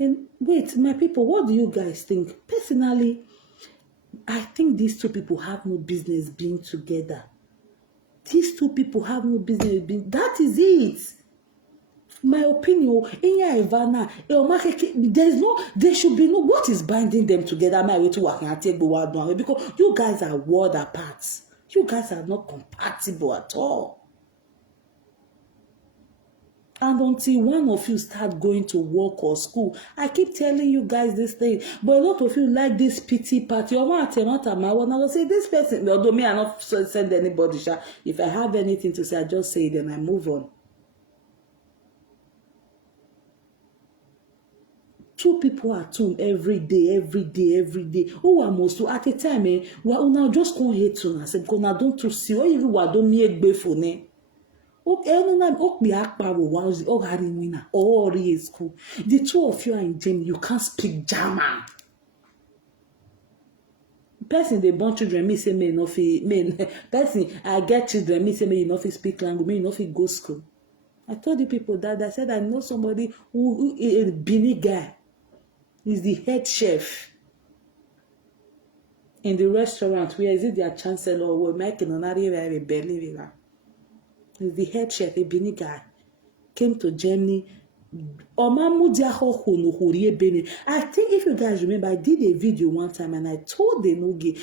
And wait, my people, what do you guys think? Personally, I think these two people have no business being together. These two people have no business being. That is it. My opinion, there should be no, what is binding them together? Because you guys are world apart. You guys are not compatible at all. And until one of you start going to work or school, I keep telling you guys this thing, but a lot of you like this pity party. I want to say this person, although me, I not send anybody. If I have anything to say, I just say it and I move on. Two people at home every day. Oh, I must do at a time, well, now just can't hate to us because now don't to see or even what don't me a for ne. Okay, no, no, be akpa was all had in winner, all is school. The two of you are in gym, you can't speak German. Person they born children, me say me no fit, me person I get children, me say me no fit speak language, me no fit go school. I told you people that I said I know somebody who a Bini guy. He's the head chef in the restaurant. Where is it their chancellor or making an area of Berlin? He's the head chef, a Bini guy. Came to Germany. I think if you guys remember, I did a video one time and I told Enogie,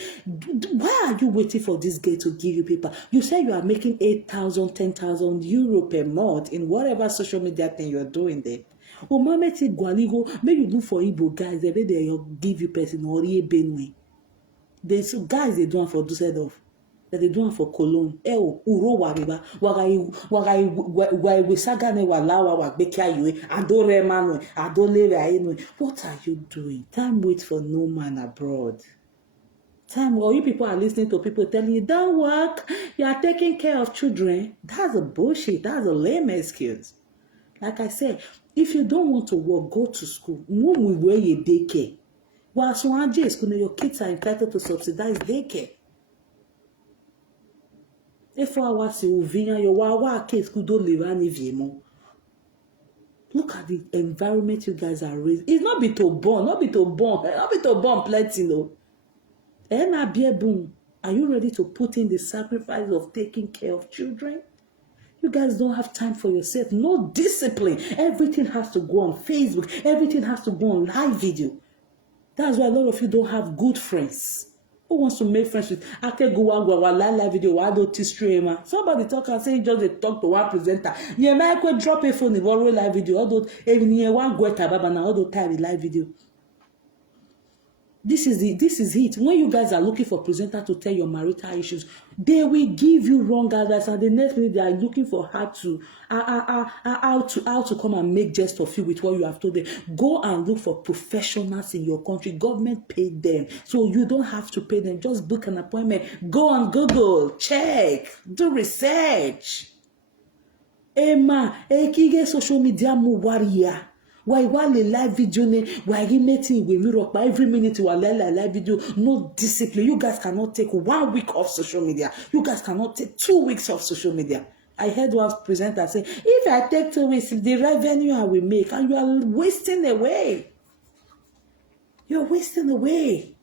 why are you waiting for this guy to give you paper? You say you are making 8,000, 10,000 euro per month in whatever social media thing you're doing there. Oh, mama, take Gualigo, maybe you do for Igbo guys, they give you person or Benue. There's guys they don't for Dusseldorf. That they do for Cologne. Uro wariba. Wagai wisagane walawa wagbeka yue. Adore manwe. Adole rainwe. What are you doing? Time waits for no man abroad. Time, or you people are listening to people telling you, don't work. You are taking care of children. That's a bullshit. That's a lame excuse. Like I said, if you don't want to work, go to school. Move where you daycare. While Swansea is school, your kids are entitled to subsidize daycare. If I was you, your wawa kids could don't live any vimo. Look at the environment you guys are raising. It's not be to born, not be to born plenty, no. Boom. Are you ready to put in the sacrifice of taking care of children? You guys don't have time for yourself. No discipline. Everything has to go on Facebook. Everything has to go on live video. That's why a lot of you don't have good friends. Who wants to make friends with live video? Somebody talk and say just they talk to one presenter. Yeah, man, I drop a phone in one live video. Although even one go tababa now, although time live video. This is it. When you guys are looking for presenter to tell your marital issues, they will give you wrong advice, and the next minute they are looking for how to come and make jest of you with what you have told them. Go and look for professionals in your country. Government paid them, so you don't have to pay them. Just book an appointment. Go on Google, check, do research. Emma, ekige social media mu warrior. Why the live video why he meeting with Europe every minute you are live video? No discipline. You guys cannot take 1 week off social media. You guys cannot take 2 weeks off social media. I heard one presenter say, if I take 2 weeks, the revenue I will make, and you are wasting away. You're wasting away.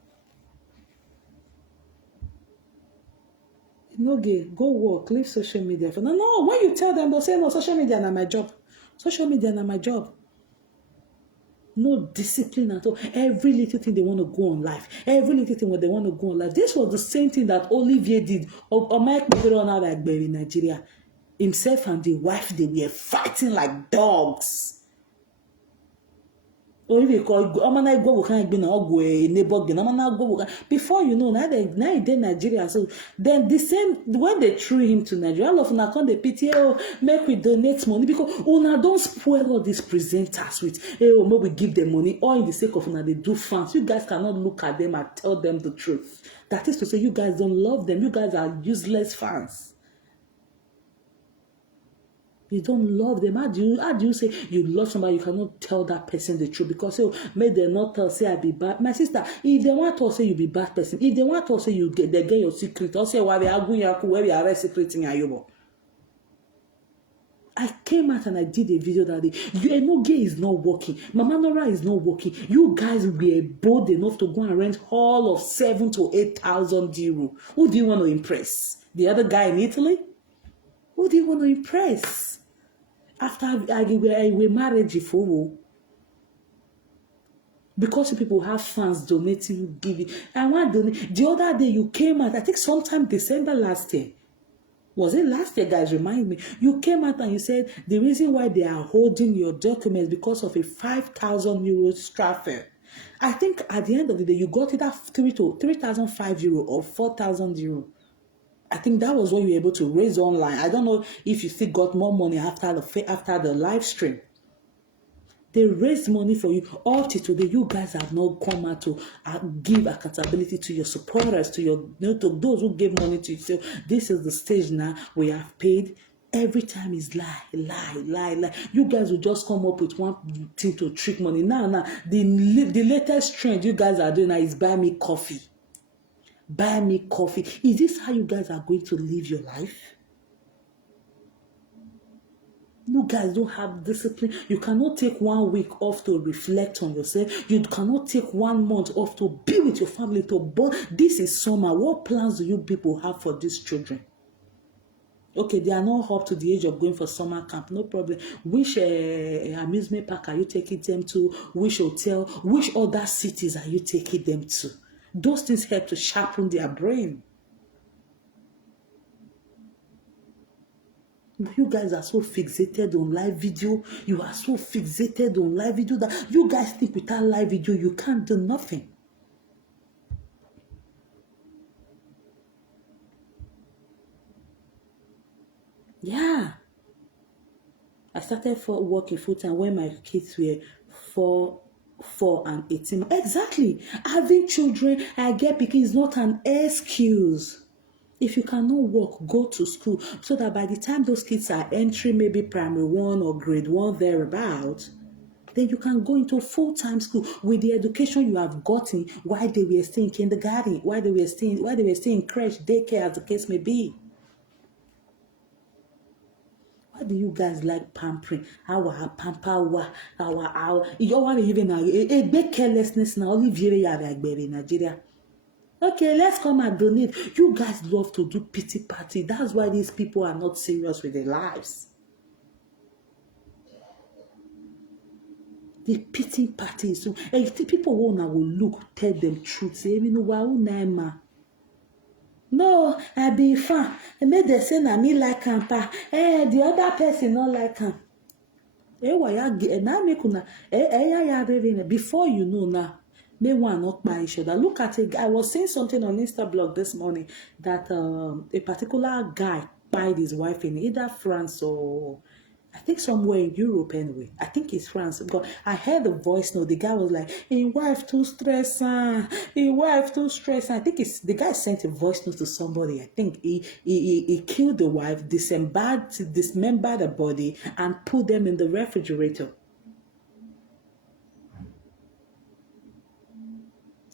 Enogie, go work, leave social media. No, when you tell them, they'll say, no, social media is my job. Social media is my job. No discipline at all. Every little thing they want to go on live. Every little thing when they want to go on live. This was the same thing that Olivier did. Or Mike Mabirona like in Nigeria. Himself and the wife, they were fighting like dogs. Or if you call before you know, now they Nigeria. So then the same when they threw him to Nigeria, all of them come the pity, make we donate money because now don't spoil all these presenters with maybe we give them money or in the sake of they do fans. You guys cannot look at them and tell them the truth. That is to say, you guys don't love them. You guys are useless fans. You don't love them. How do you say you love somebody? You cannot tell that person the truth because may they not tell say I be bad. My sister, if they want to say you be bad person, if they want to say they get your secret, or say why they are going where we are secret in Ayobo. I came out and I did a video that day. Enogie is not working. Mama Nora is not working. You guys were bold enough to go and rent hall of 7,000 to 8,000 euro. Who do you want to impress? The other guy in Italy? Who do you want to impress? After I were married for because people have fans donating, giving. I want to donate. The other day you came out, I think sometime December last year. Was it last year, guys? Remind me. You came out and you said the reason why they are holding your documents because of a 5,000 euros transfer. I think at the end of the day, you got either 3,005 euro or 4,000 euro. I think that was what you were able to raise online. I don't know if you still got more money after the live stream. They raised money for you. All till today, you guys have not come out to give accountability to your supporters, to to those who gave money to you. So this is the stage now. We have paid. Every time is lie. You guys will just come up with one thing to trick money. Now, the latest trend you guys are doing now is buy me coffee. Buy me coffee. Is this how you guys are going to live your life? You guys don't have discipline. You cannot take 1 week off to reflect on yourself. You cannot take 1 month off to be with your family, to bond. This is summer. What plans do you people have for these children? Okay, they are not up to the age of going for summer camp. No problem. Which amusement park are you taking them to? Which hotel? Which other cities are you taking them to? Those things help to sharpen their brain. You guys are so fixated on live video. You are so fixated on live video that you guys think without live video, you can't do nothing. Yeah. I started working full time when my kids were 4 and 18. Exactly. Having children, I get because it's not an excuse. If you cannot work, go to school so that by the time those kids are entering maybe primary 1 or grade 1 thereabout, then you can go into full-time school with the education you have gotten while they were staying in kindergarten, while they were staying in crèche, daycare, as the case may be. Why do you guys like pampering? Our pamper, our you want to even a big carelessness now. Only very in Nigeria. Okay, let's come and donate. You guys love to do pity party. That's why these people are not serious with their lives. The pity party. So, people will look, tell them truth. Say, you know, wow, no, I be fan. I made the say na me like him. The other person not like him. Before you know now. May one not buy each other. Look at it. I was saying something on Instablog this morning that a particular guy buyed his wife in either France or I think somewhere in Europe anyway. I think it's France. Because I heard the voice note. The guy was like, "His wife too stressed. His wife too stressed." I think it's the guy sent a voice note to somebody. I think he killed the wife, dismembered the body, and put them in the refrigerator.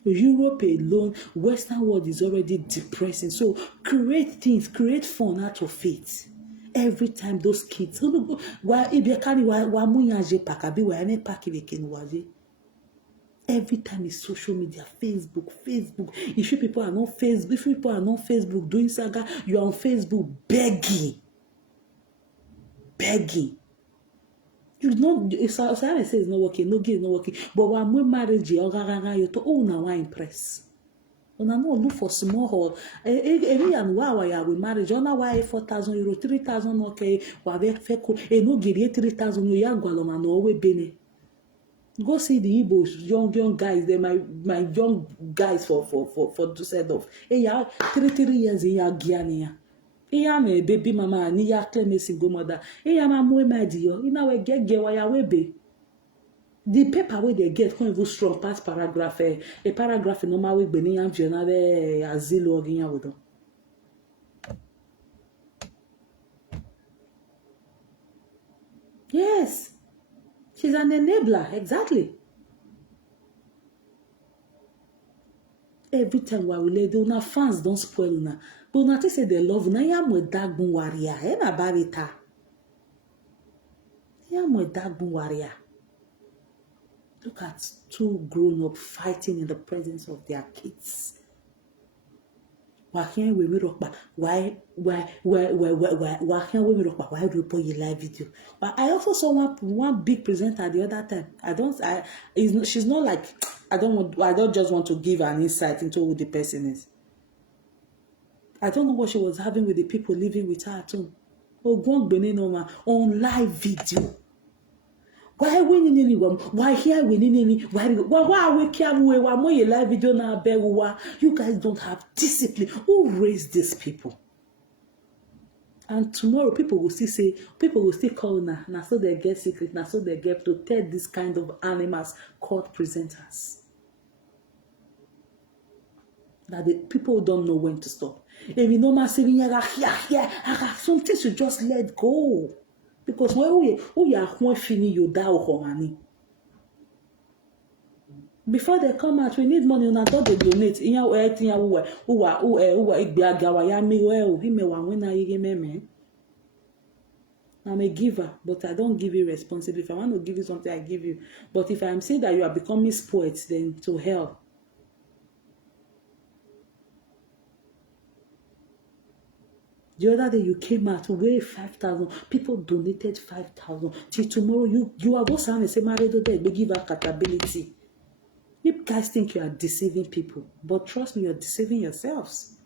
Europe alone, Western world is already depressing. So create things, create fun out of it. Every time those kids, every time it's social media, Facebook. If you people are not Facebook doing saga, you are on Facebook begging. You know, it's I say it's not working, no game, not working. But when we marriage, you now impress. Una no look for small hall. Every and why we marriage. Ona why 4,000 euro, 3,000 okay. Wabe feko. No give 3,000 euro. Ya gwaloma no we bene. Go see the Igbos, young guys. They my young guys for to set off. Ya 3 years in ya Giania. Iya me baby mama ni ya claim single mother. Iya mamu e my dear. Ina we get why we be. The paper where they get can't even strong past paragraph. A paragraph normal we be ni am journal asilo oginya wodo. Yes. She's an enabler, exactly. Every time we lady una fans don't spoil una. But una say they love una ya mo dagbun warrior. E na barita. I'm a dagbu warrior. Look at two grown-up fighting in the presence of their kids. Why do you put your live video? But I also saw one big presenter the other time. She's not like, I don't just want to give an insight into who the person is. I don't know what she was having with the people living with her at home. On live video. Why winning anyone? Why here winning any? Why we can't we more live video now? You guys don't have discipline. Who raised these people? And tomorrow people will still call now so they get secret, now so they get to tell this kind of animals called presenters. That the people don't know when to stop. If you know some things you just let go. Because when finish you die money. Before they come out, we need money. Una don't they donate. I'm a giver, but I don't give you responsibility. If I want to give you something, I give you. But if I'm saying that you are becoming spoiled, then to hell. The other day you came out to weigh 5,000. People donated 5,000. Till tomorrow you are both saying say married there, they give accountability. You guys think you are deceiving people, but trust me, you're deceiving yourselves.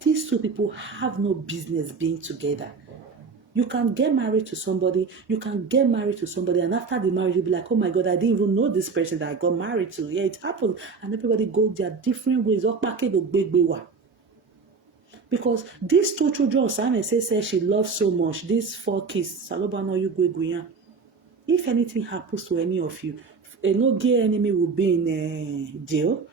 These two people have no business being together. You can get married to somebody, and after the marriage, you'll be like, oh my God, I didn't even know this person that I got married to. Yeah, it happened. And everybody goes their different ways. Because these two children, Simon says she loves so much. These 4 kids, if anything happens to any of you, a no-gay enemy will be in jail.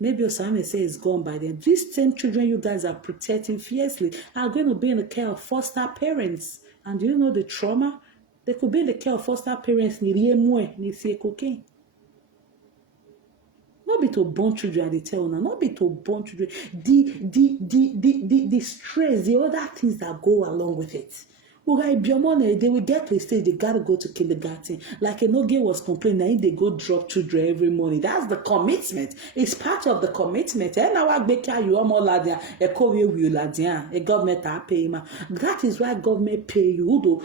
Maybe Osama say it's gone by then. These same children you guys are protecting fiercely are going to be in the care of foster parents. And do you know the trauma? They could be in the care of foster parents. Cocaine. Not be to born children, they tell now. Not be to born children. The stress, the other things that go along with it. They will get to a stage, they gotta go to kindergarten. Like Enogie was complaining, they go drop children every morning. That's the commitment. It's part of the commitment. A government pay him. That is why government pay you.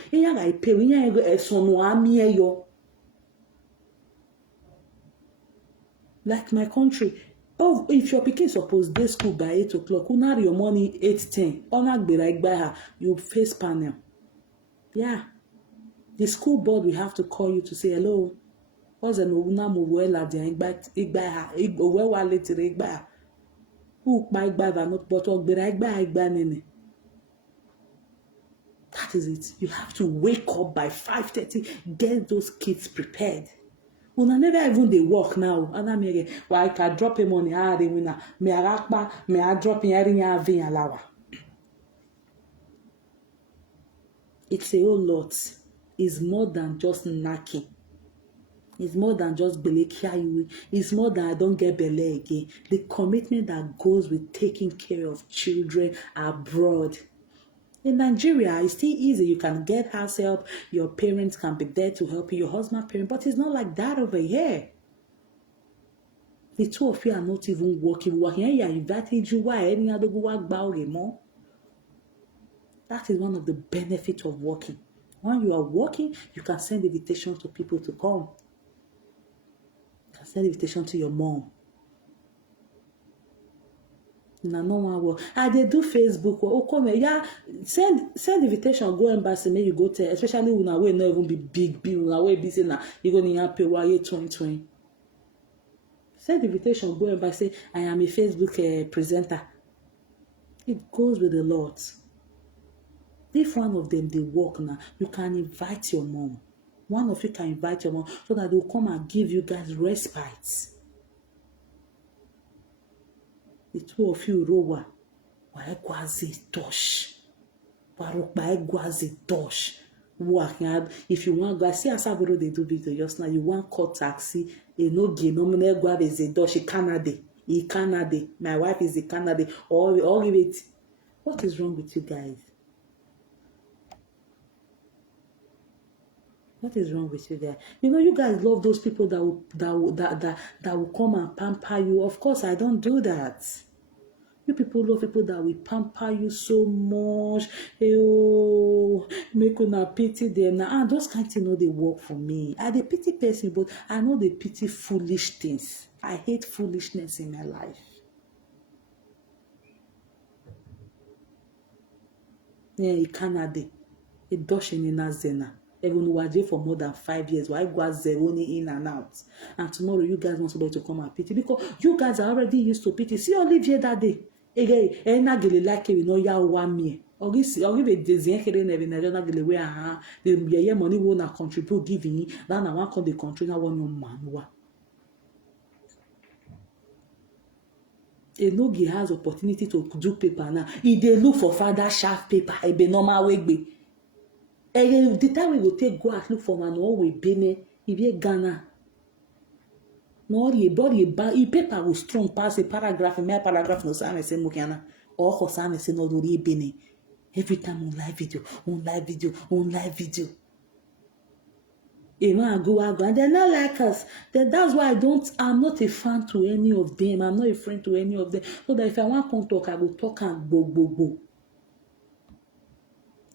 Like my country. Oh, if your pikin supposed day school by 8 o'clock, you have your money 8:10. You face panel. Yeah. The school board will have to call you to say hello. What's an una muwela the who my baba not but that is it. You have to wake up by 5:30, get those kids prepared. Una never even they work now. And I'm again, why I can drop him on the winner. Me I drop in alawa. It's a whole lot. It's more than just knacking. It's more than just belekia. It's more than I don't get bele again. The commitment that goes with taking care of children abroad. In Nigeria, it's still easy. You can get house help. Your parents can be there to help you. Your husband, parent. But it's not like that over here. The two of you are not even working. You are invited you. Why any other work more? That is one of the benefits of working. When you are working, you can send invitations to people to come. You can send invitation to your mom. No one will. They do Facebook. Oh, come here. Yeah, send invitation. Go embassy. Maybe you go to, especially when I will not even be big. When I will be saying now, you're going to pay why 2020. Send invitation. Go embassy. I am a Facebook presenter. It goes with a lot. If one of them they work now, you can invite your mom. One of you can invite your mom so that they'll come and give you guys respite. The two of you rowa. Why quasi tosh? Why quasi tosh? If you want, go see Asaburo they do video just now. You want call taxi? Enogie no money go is a dosh. Canada. My wife is a Canada. All give it. What is wrong with you guys? What is wrong with you there? You know, you guys love those people that will come and pamper you. Of course, I don't do that. You people love people that will pamper you so much. Hey, oh, make una pity them. Now, those kind of things know they work for me. I dey pity person, but I know they pity foolish things. I hate foolishness in my life. Yeah, in Canada, a Dutch in Zena. Even waje for more than 5 years. Why go zero in and out? And tomorrow you guys want somebody to come and pity because you guys are already used to pity. See Olivier that day. Again, na gele like we know ya one me. Ogi be design here na be na jona gele we the ye money we na contribute giving. Then na one come the country na one your man wa. Enogie has opportunity to do paper now. If they look for father shaft paper, it be normal way be. The time we will take go and look for man or we bene, if you Ghana. No, ye body a paper will strong pass a paragraph, my paragraph no same say mukiana. Or Hosame say no do bene. Every time on live video, on live video, on live video. You know, I go, and they're not like us. Then that's why I'm not a fan to any of them. I'm not a friend to any of them. So that if I want to come talk, I will talk and go.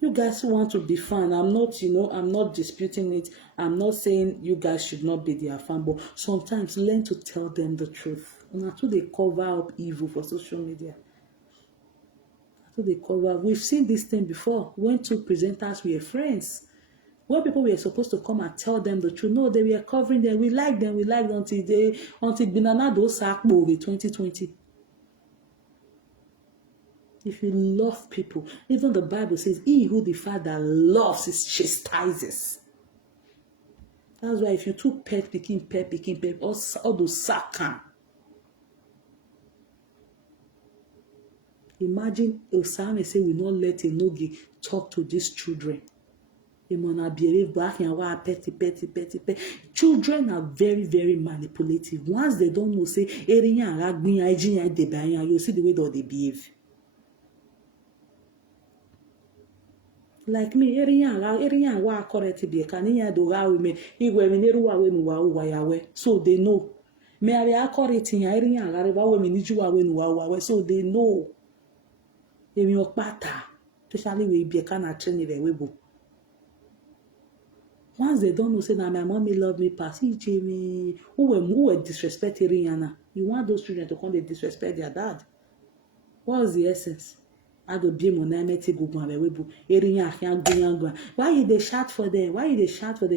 You guys want to be fan. I'm not disputing it. I'm not saying you guys should not be their fan, but sometimes learn to tell them the truth. Not to they cover up evil for social media. We've seen this thing before. When two presenters were friends. When people were supposed to come and tell them the truth, no, they were covering them. We liked them until Binanado Sakbo in 2020. If you love people, even the Bible says, he who the Father loves is chastises. That's why if you took pet, all those sakan. Imagine Osame say we not let Enogie talk to these children. Children are very, very manipulative. Once they don't know, say, you see the way that they behave. Like me, so they know. So they know. Once they don't know, say, now my mommy love me pass. Who were disrespecting Rihanna? You want those children to come and disrespect their dad? What was the essence? Why you they shout for them?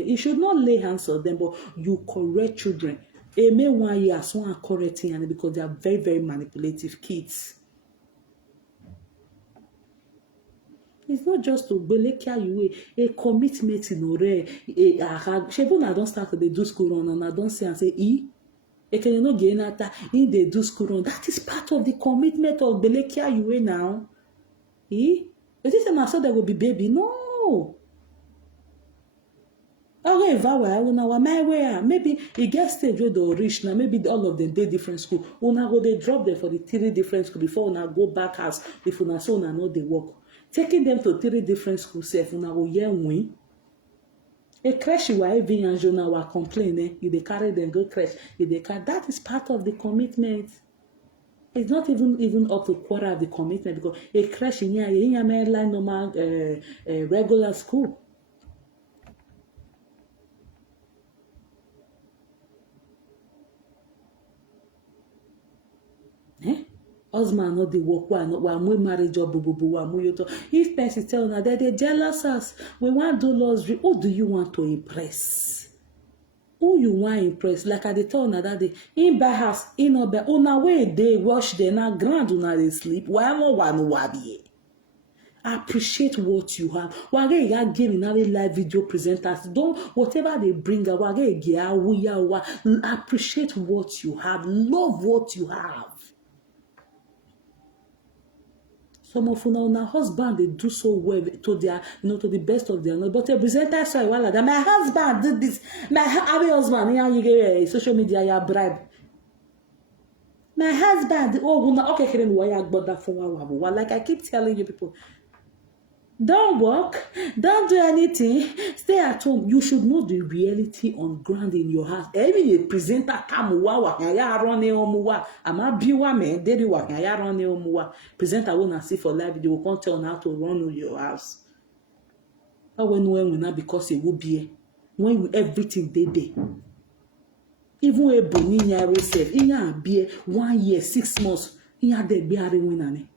You should not lay hands on them, but you correct children. It may 1 year someone correcting because they are very, very manipulative kids. It's not just to belekia you a commitment in ore. Shebon I don't start to do school run and I don't say and say can no gain at in they do school run. That is part of the commitment of belekia you now. Is it a master that will be baby? No. Okay, maybe it gets stage where they reach now. Maybe all of them they different school. Una go they drop them for the 3 different school before una go back house. If una so una know they work. Taking them to 3 different schools, una go year win. A crash you are even and you now are complaining. You they carry them go crash. That is part of the commitment. It's not even up to quarter of the commitment because a crash in here like normal regular school. Husband not the work one we marriage or boo. If person tell now that they jealous us, we want to do laws. Who do you want to impress? Who you want to impress? Like I tell now that day in by house, in or by on our way they wash them now grand on they sleep. Why more one wabi? Appreciate what you have. Wage you give in every live video presenters. Don't whatever they bring. Appreciate what you have. Love what you have. Some of our husband they do so well to their to the best of their knowledge. But a presenter say well that my husband did this. My husband you get social media you bribe. My husband okay why I got that from like I keep telling you people. Don't work, don't do anything, stay at home. You should know the reality on ground in your house. Even a presenter come wa ya run omuwa. Ama biwa me deri wa ya run omuwa. Presenter won't see for live video, can't tell how to run your house. How when we not because it will be when everything they day. Even a boninya yourself, inya be 1 year, 6 months, inya de be are winane.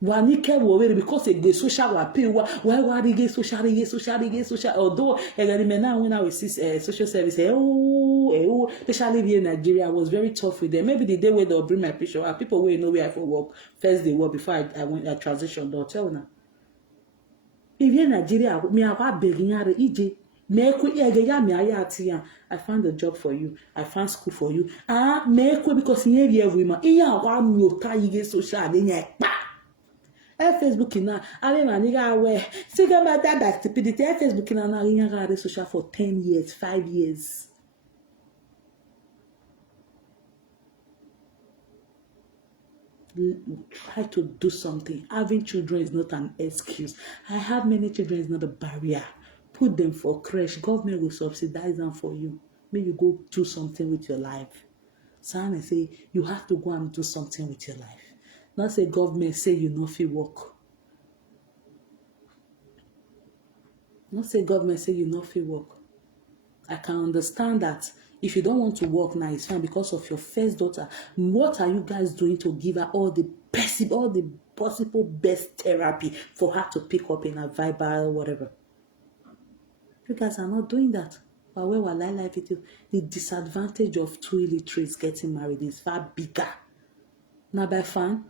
Wanike worry because the social appeal why get social although now when I was social service especially here in Nigeria I was very tough with them. Maybe the day where they'll bring my picture people will know where I for work first day work before I transitioned. They'll tell now if you're in Nigeria me I begging her EJ I found a job for you. I found school for you. Because in here women social Facebook na I maniga aware. Siga matter that stupidity. Facebook na na social for 10 years, 5 years. Try to do something. Having children is not an excuse. I have many children is not a barrier. Put them for creche. Government will subsidize them for you. Maybe you go do something with your life. Some may say you have to go and do something with your life. Not say government say you no fit work. Not say government say you no fit work. I can understand that if you don't want to work now, it's fine because of your first daughter. What are you guys doing to give her all the possible best therapy for her to pick up in a vibe or whatever? You guys are not doing that. But where will I live with you? The disadvantage of two illiterates getting married is far bigger. Now by fan.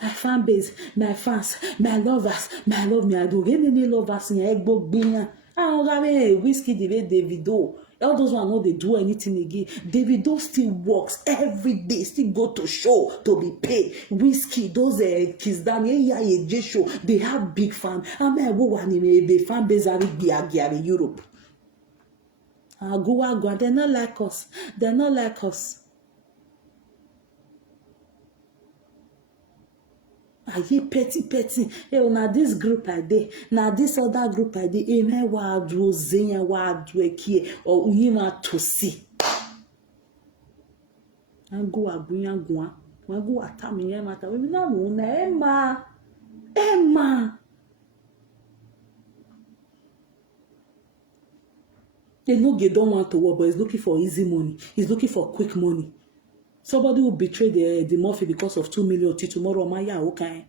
My fan base, my fans, my lovers, my love me. I don't get any lovers in Egbo Binya. I don't have any whiskey, Davido. All those one know they do anything again. Davido still works every day, still go to show to be paid. Whiskey, those kids down here, show. They have big fan. I mean, I go one in the fan base are in Europe. I go. They're not like us. They're not like us. I hear petty. Hey, now this group I did, now this other group I did. Amen. Wa do zenya wa do eki or uyima to see. Angu agunya gwa. Wangu atami ye mata. We no know Emma. Enogie don't want to work, but he's looking for easy money. He's looking for quick money. Somebody will betray the Murphy because of 2 million tomorrow. Maya, okay.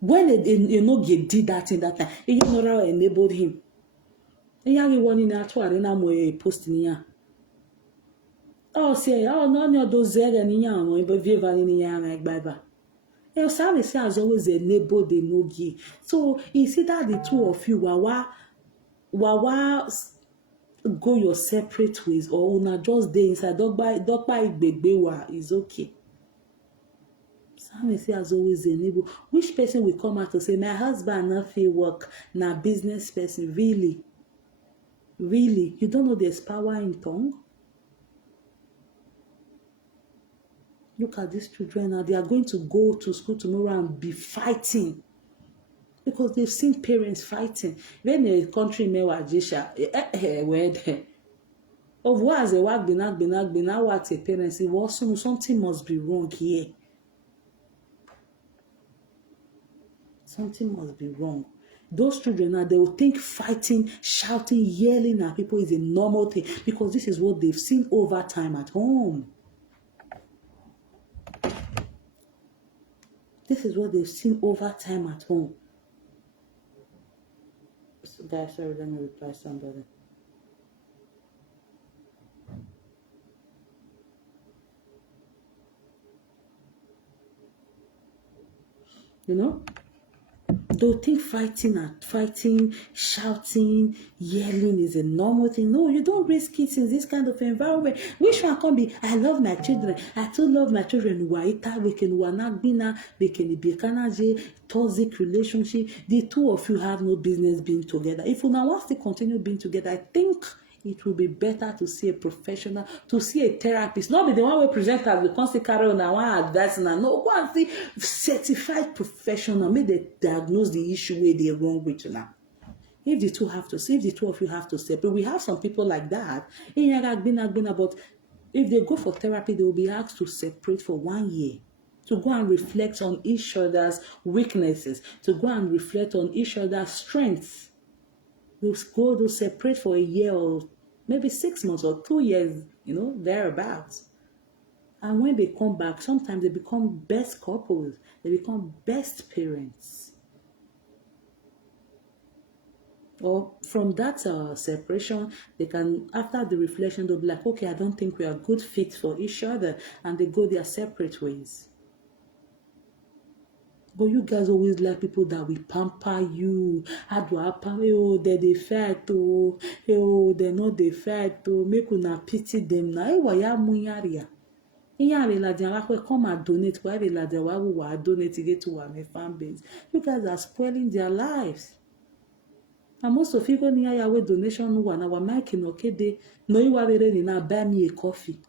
When Enogie did that in that time, Enogie enabled him. Enogie one in that one, and I'm posting here. Oh, say, no, those there and young, but Viva in young like Baba. El Service has always enabled Enogie. So you see that the two of you, Wawa. Go your separate ways or una just dey inside dog by igbewa is okay. Some say as always enable. Which person will come out to say my husband not fit work na business person? Really you don't know there's power in tongue? Look at these children now. They are going to go to school tomorrow and be fighting. Because they've seen parents fighting. When a country may wajisha, of what a work been what a parents, it was something must be wrong here. Something must be wrong. Those children now they will think fighting, shouting, yelling at people is a normal thing because this is what they've seen over time at home. This is what they've seen over time at home. Guys, sorry, let me reply somebody. You know? They'll think fighting, shouting, yelling is a normal thing. No, you don't raise kids in this kind of environment. Which one can be? I love my children. I too love my children. Waita, we can wanagbina, we can be kanaje, toxic relationship. The two of you have no business being together. If you now want to continue being together, I think it will be better to see a professional, to see a therapist. Not be the one we present as the constant carry on and one advice. No, go and see certified professional. Make they diagnose the issue where they're wrong with you now. If the two of you have to separate, we have some people like that. But if they go for therapy, they will be asked to separate for 1 year, to go and reflect on each other's weaknesses, to go and reflect on each other's strengths. They'll separate for a year or maybe 6 months or 2 years, thereabouts. And when they come back, sometimes they become best couples, they become best parents. Or from that separation, they can, after the reflection, they'll be like, okay, I don't think we are good fit for each other, and they go their separate ways. But you guys always like people that will pamper you. They fight, they not they fight, make una pity them. Now, come and donate. Donate to our fan base. You guys are spoiling their lives. And most of you go near your donation one. Our mic in okay day. No, you are ready now. Buy me a coffee.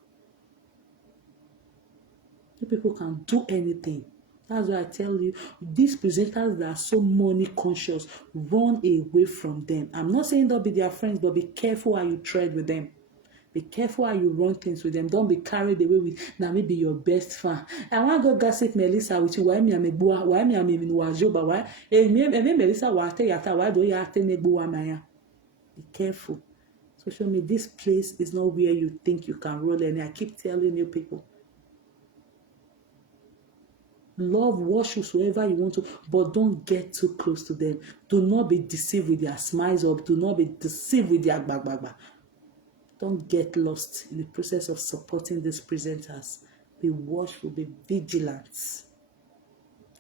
You people can do anything. That's why I tell you, these presenters that are so money conscious, run away from them. I'm not saying don't be their friends, but be careful how you tread with them. Be careful how you run things with them. Don't be carried away with, now maybe your best fan. I want to go gossip Melissa with you. Why me am in Wajoba? Why? Melissa, why do you have to negbua maya? Be careful. Social media, this place is not where you think you can roll any. I keep telling you people. Love, wash whosoever you want to, but don't get too close to them. Do not be deceived with their smiles, or do not be deceived with their bagbagba. Don't get lost in the process of supporting these presenters. Be watchful, be vigilant.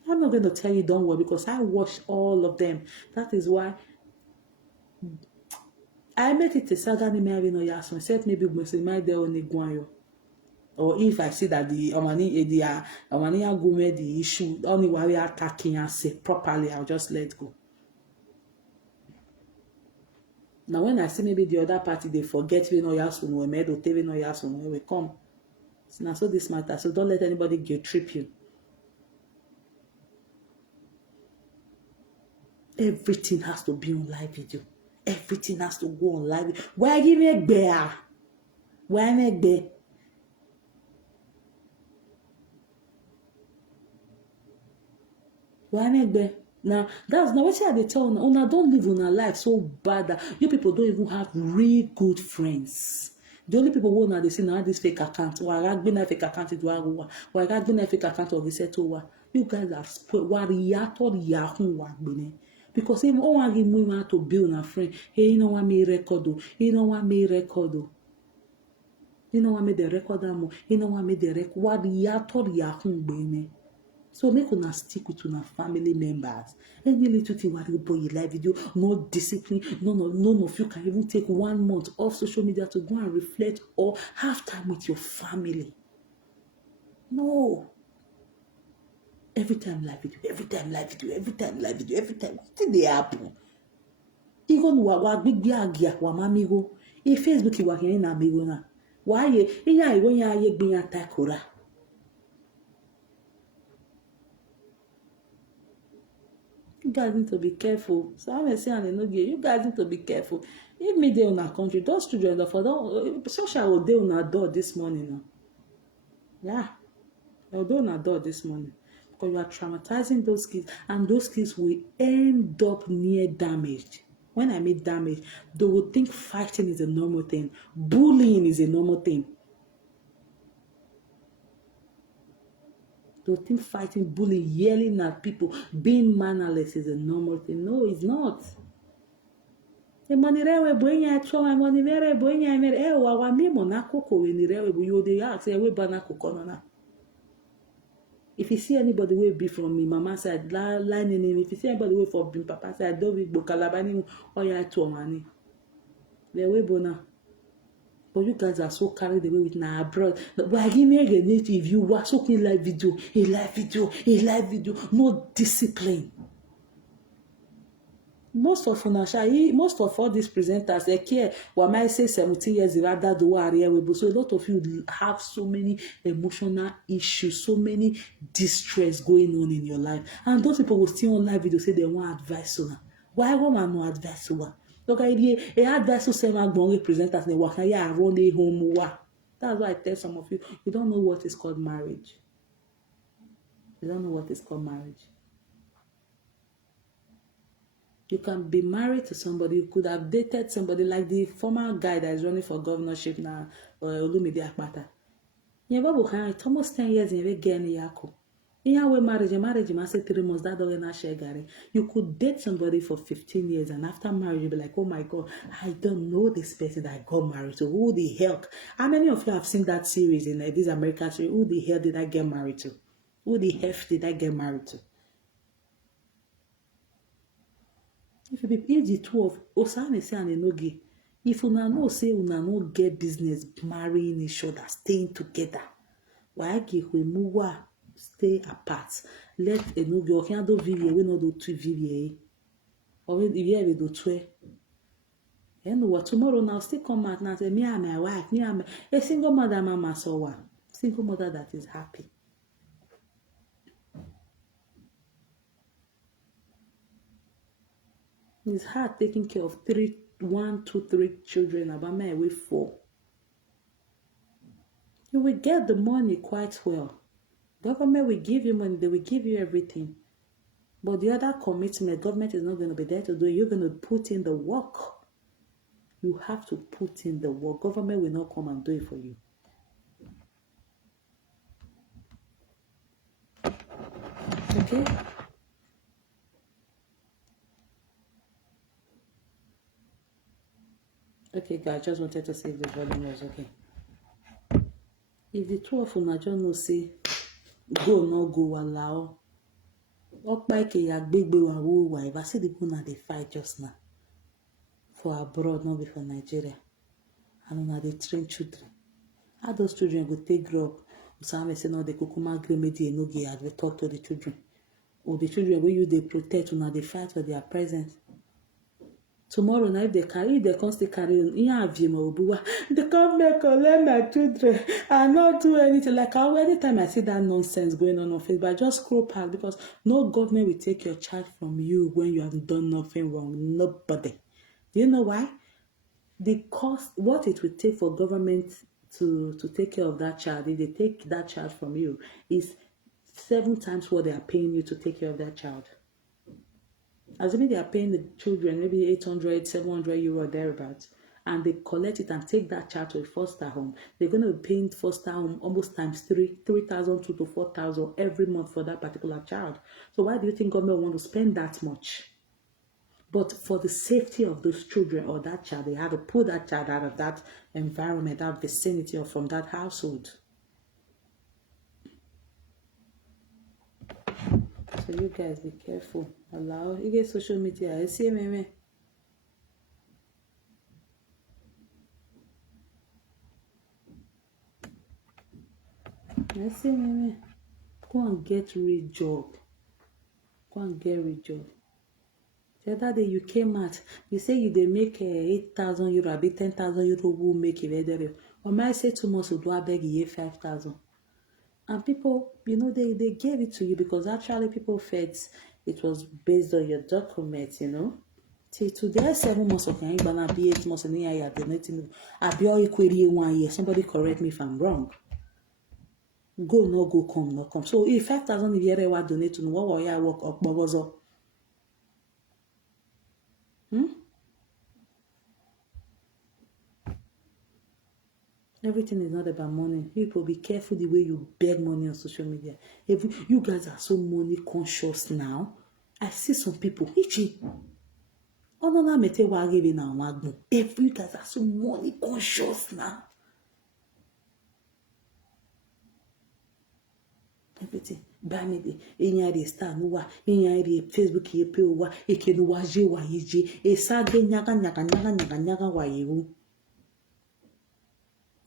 I'm not going to tell you don't worry, because I watch all of them. That is why I make it a saga ni me having no yasun. Set maybe my there on Iguanyo. Or if I see that the issue only while we are attacking and say properly, I'll just let go. Now when I see maybe the other party, they forget we know yasun we made or TV no yasun we come. So this matter. So don't let anybody guilt trip you. Everything has to be on live video. Everything has to go on live. Why give me a bear? Why make bear? Now that's now what they tell una don't live una life so bad that you people don't even have real good friends. The only people who know they say now this fake account, or I been a fake account to Agua, or I been a fake account of the Setowa. You guys are spoiled. Because if all I give me to build a friend, hey, you know what me record, you know what me record. You know what made the record more, you know what made the record what the so make una stick with una family members. Any little thing what you boy live video, no discipline, none of you can even take 1 month off social media to go and reflect or have time with your family. No. Every time live video, every time live video, every time live video, every time. What did they happen? Even wa big biagia wa mamigo. If Facebook wa kini na amigo na. Why ye? Inya iwo nya ye gbin atakora. You guys need to be careful. So I'm saying Enogie, you guys need to be careful. If me dey in our country, those children that for don't social will dey on our door this morning now. Yeah, they'll dey on our door this morning because you are traumatizing those kids, and those kids will end up near damage. When I mean damage, they will think fighting is a normal thing, bullying is a normal thing. Don't think fighting, bullying, yelling at people, being mannerless is a normal thing. No, it's not. If you see anybody will be from me, mama side, lining him. If you see anybody will for papa side, don't be bokalabani or ya to money. They will bona. But you guys are so carried away with now abroad. But give me again if you watch okay live video, a live video, no discipline. most of all these presenters, they care what might say 17 years rather do so a lot of you have so many emotional issues, so many distress going on in your life, and those people will still on live video say they want advice on. Why woman no advice on? Look, I advice to say my presenters they work run a home. That's why I tell some of you, you don't know what is called marriage. You don't know what is called marriage. You can be married to somebody. You could have dated somebody like the former guy that is running for governorship now, Olumide Akpata. It's almost 10 years in Yako. In our marriage must say 3 months, that doesn't share Gary. You could date somebody for 15 years, and after marriage, you'll be like, oh my God, I don't know this person that I got married to. Who the hell? How many of you have seen that series in this American series? Who the hell did I get married to? Who the F did I get married to? If the two of Osane say and Enogie, if una know say una no get business marrying each other, staying together, why give we move stay apart? Let Enogie or can do Vivier, we no do two Vivier, or if you do two. You know what? Tomorrow now still come out now say me and my wife, me and a single mother mama saw one single mother that is happy. It's hard taking care of 1, 2, 3 children. About my way 4. You will get the money quite well. Government will give you money. They will give you everything. But the other commitment, government is not going to be there to do it. You're going to put in the work. You have to put in the work. Government will not come and do it for you. Okay? Okay, guys, just wanted to see if the volume was okay. If the two of you just know say go no go allow. Okpaike ya gbegbe wa wo wa. If I see the people now they fight just now for abroad, not before Nigeria, and now they train children. How those children go take grow up? Some say no, they kukuma gremedi Enogie and we talk to the children, or the children where you they protect, now they fight for their presence. Tomorrow night they constantly carry on. They come back and let my children and not do anything. Like anytime I see that nonsense going on Facebook, I just scroll past because no government will take your child from you when you have done nothing wrong. Nobody. Do you know why? The cost, what it will take for government to take care of that child, if they take that child from you, is 7 times what they are paying you to take care of that child. Assuming they are paying the children maybe 800, 700 euro thereabouts, and they collect it and take that child to a foster home, they're going to be paying foster home almost times 3,000 to 4,000 every month for that particular child. So why do you think government want to spend that much? But for the safety of those children or that child, they have to pull that child out of that environment, that vicinity, or from that household. So you guys be careful. Allow you get social media. I see me. I see me. Go and get real job. Go and get real job. The other day you came out, you say you they make 8,000 euro, a bit 10,000 euro will make it better. Or might say 2 months do I beg you 5,000. And people, they gave it to you because actually people felt it was based on your documents, Till today, 7 months of time, gonna be 8 months, and I donating. I be all equally 1 year. Somebody correct me if I'm wrong. Go, no go, come, no come. So if 5,000 if you ever donate to what will I work up, Bogozo? Everything is not about money. People, be careful the way you beg money on social media. If you guys are so money conscious now, I see some people. If you guys are so money conscious now. Everything. Buy me the inyari star no wa, inyari Facebook ye pe wa, eke no wa je wa yeje, e sa de nyaga wa yewu.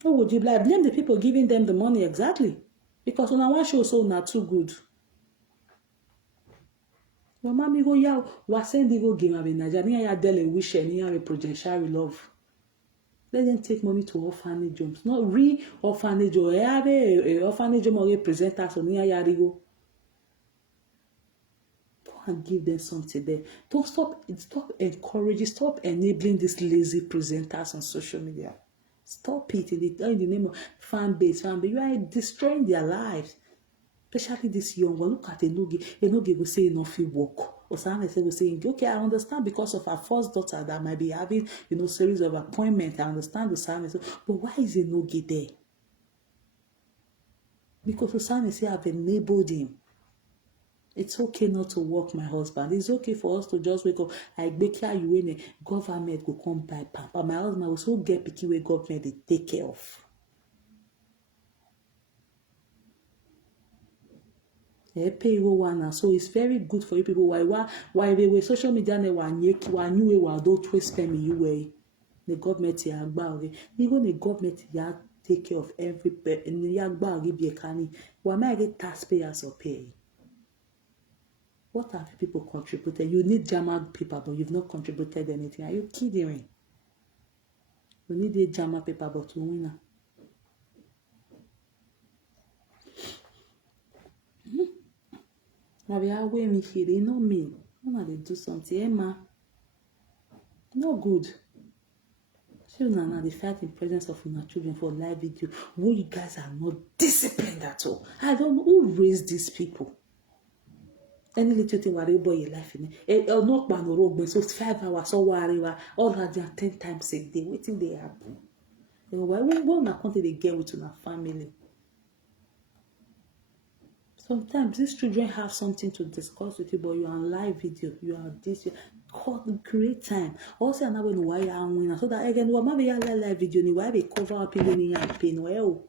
What would you blame the people giving them the money exactly? Because on our show so not too good. Your mommy go ya was sending go game in Nigeria. Ya dele wish any a project love. Let them take money to orphanage homes. Not orphanage or a orphanage home or represent us on near Yarigo. Go and give them something there. Don't stop encouraging, stop enabling these lazy presenters on social media. Stop it in the name of fan base. You are destroying their lives. Especially this young one. Look at Enogie. Enogie will say enough work. Or someone will say, okay, I understand because of our first daughter that might be having, series of appointments. I understand the Osame. But why is Enogie there? Because Osame say I've enabled him. It's okay not to work, my husband. It's okay for us to just wake up. I make you in a government will come by pamper. My husband will so get picky where government they take care of. So it's very good for you people. Why they were social media ne wa new wa do twist them you way. The government ya agba even the government ya take care of every ya agba give you can. Why may get taxpayers or pay? What have people contributed? You need German paper, but you've not contributed anything. Are you kidding me? You need a German paper, but to win. Now we are waiting here. They know me. When they do something, Emma. No good. Children are the fight in presence of your children for live video. Who you guys are not disciplined at all. I don't know who raised these people. Any little thing worry about your life in it. Not ban or so 5 hours or whatever. All that 10 times a day. Waiting they happen. Why not country they get with your family? Sometimes these children have something to discuss with you, but you are on live video. You are this. Create time. Also, another one why you are winning. So that again, what maybe you live video ni why they cover up people in your pain. Well,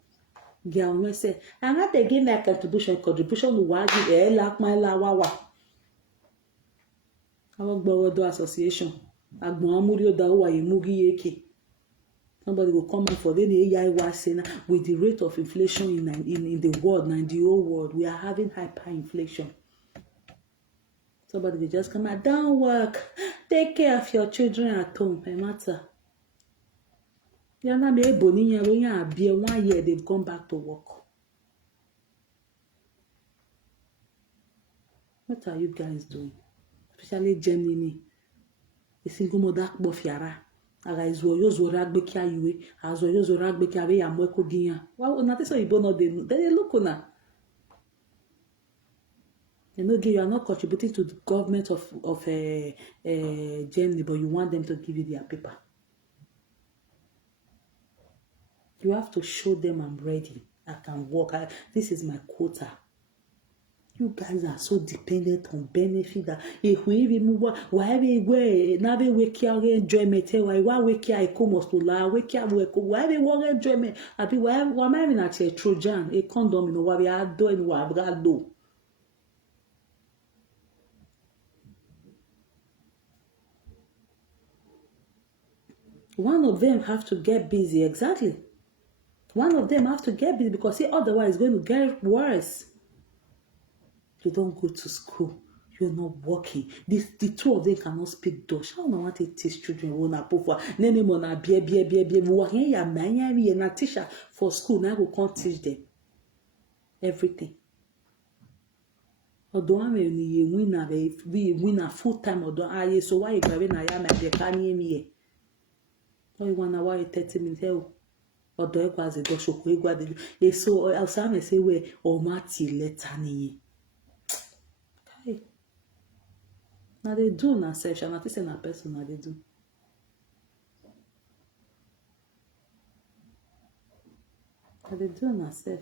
girl, me say, I'm not again my contribution. Contribution to what you like my lawa. Our Borodo Association. Agbon Amurio Dawa Yemugi Yeke. Somebody will come in for the AI was saying with the rate of inflation in the world, in the whole world, we are having hyperinflation. Somebody will just come out, don't work, take care of your children at home, no matter. You're not able to be 1 year, they've gone back to work. What are you guys doing? Especially Germany. A single mother bofiara. Aga izoyo zoragbe kia iwe, azoyo zoragbe kia we ya mweko ginya. Well, na so ibo no they look na. You are not contributing to the government of Germany, but you want them to give you their paper. You have to show them I'm ready. I can work. This is my quota. You guys are so dependent on benefit that if we even move, wherever we never wake your enjoyment, why wake your comos to la, wake your work, wherever work enjoyment, I be why am I even at a Trojan, a condom, why we are doing what we do. One of them have to get busy, exactly. One of them have to get busy because otherwise it's going to get worse. You don't go to school. You're not working. The two of them cannot speak Dutch. How do I want to teach children? Na teacher for school. Now we can't teach them everything. Although I'm a winner full time. Although so why you grabbing a yam and you can't hear me? Oh, you want to wait 30 minutes? Although it was a Dutch show. So I'll say where or Marty letter ni. Now they do na self, and not say na person na they do. Now they do na self.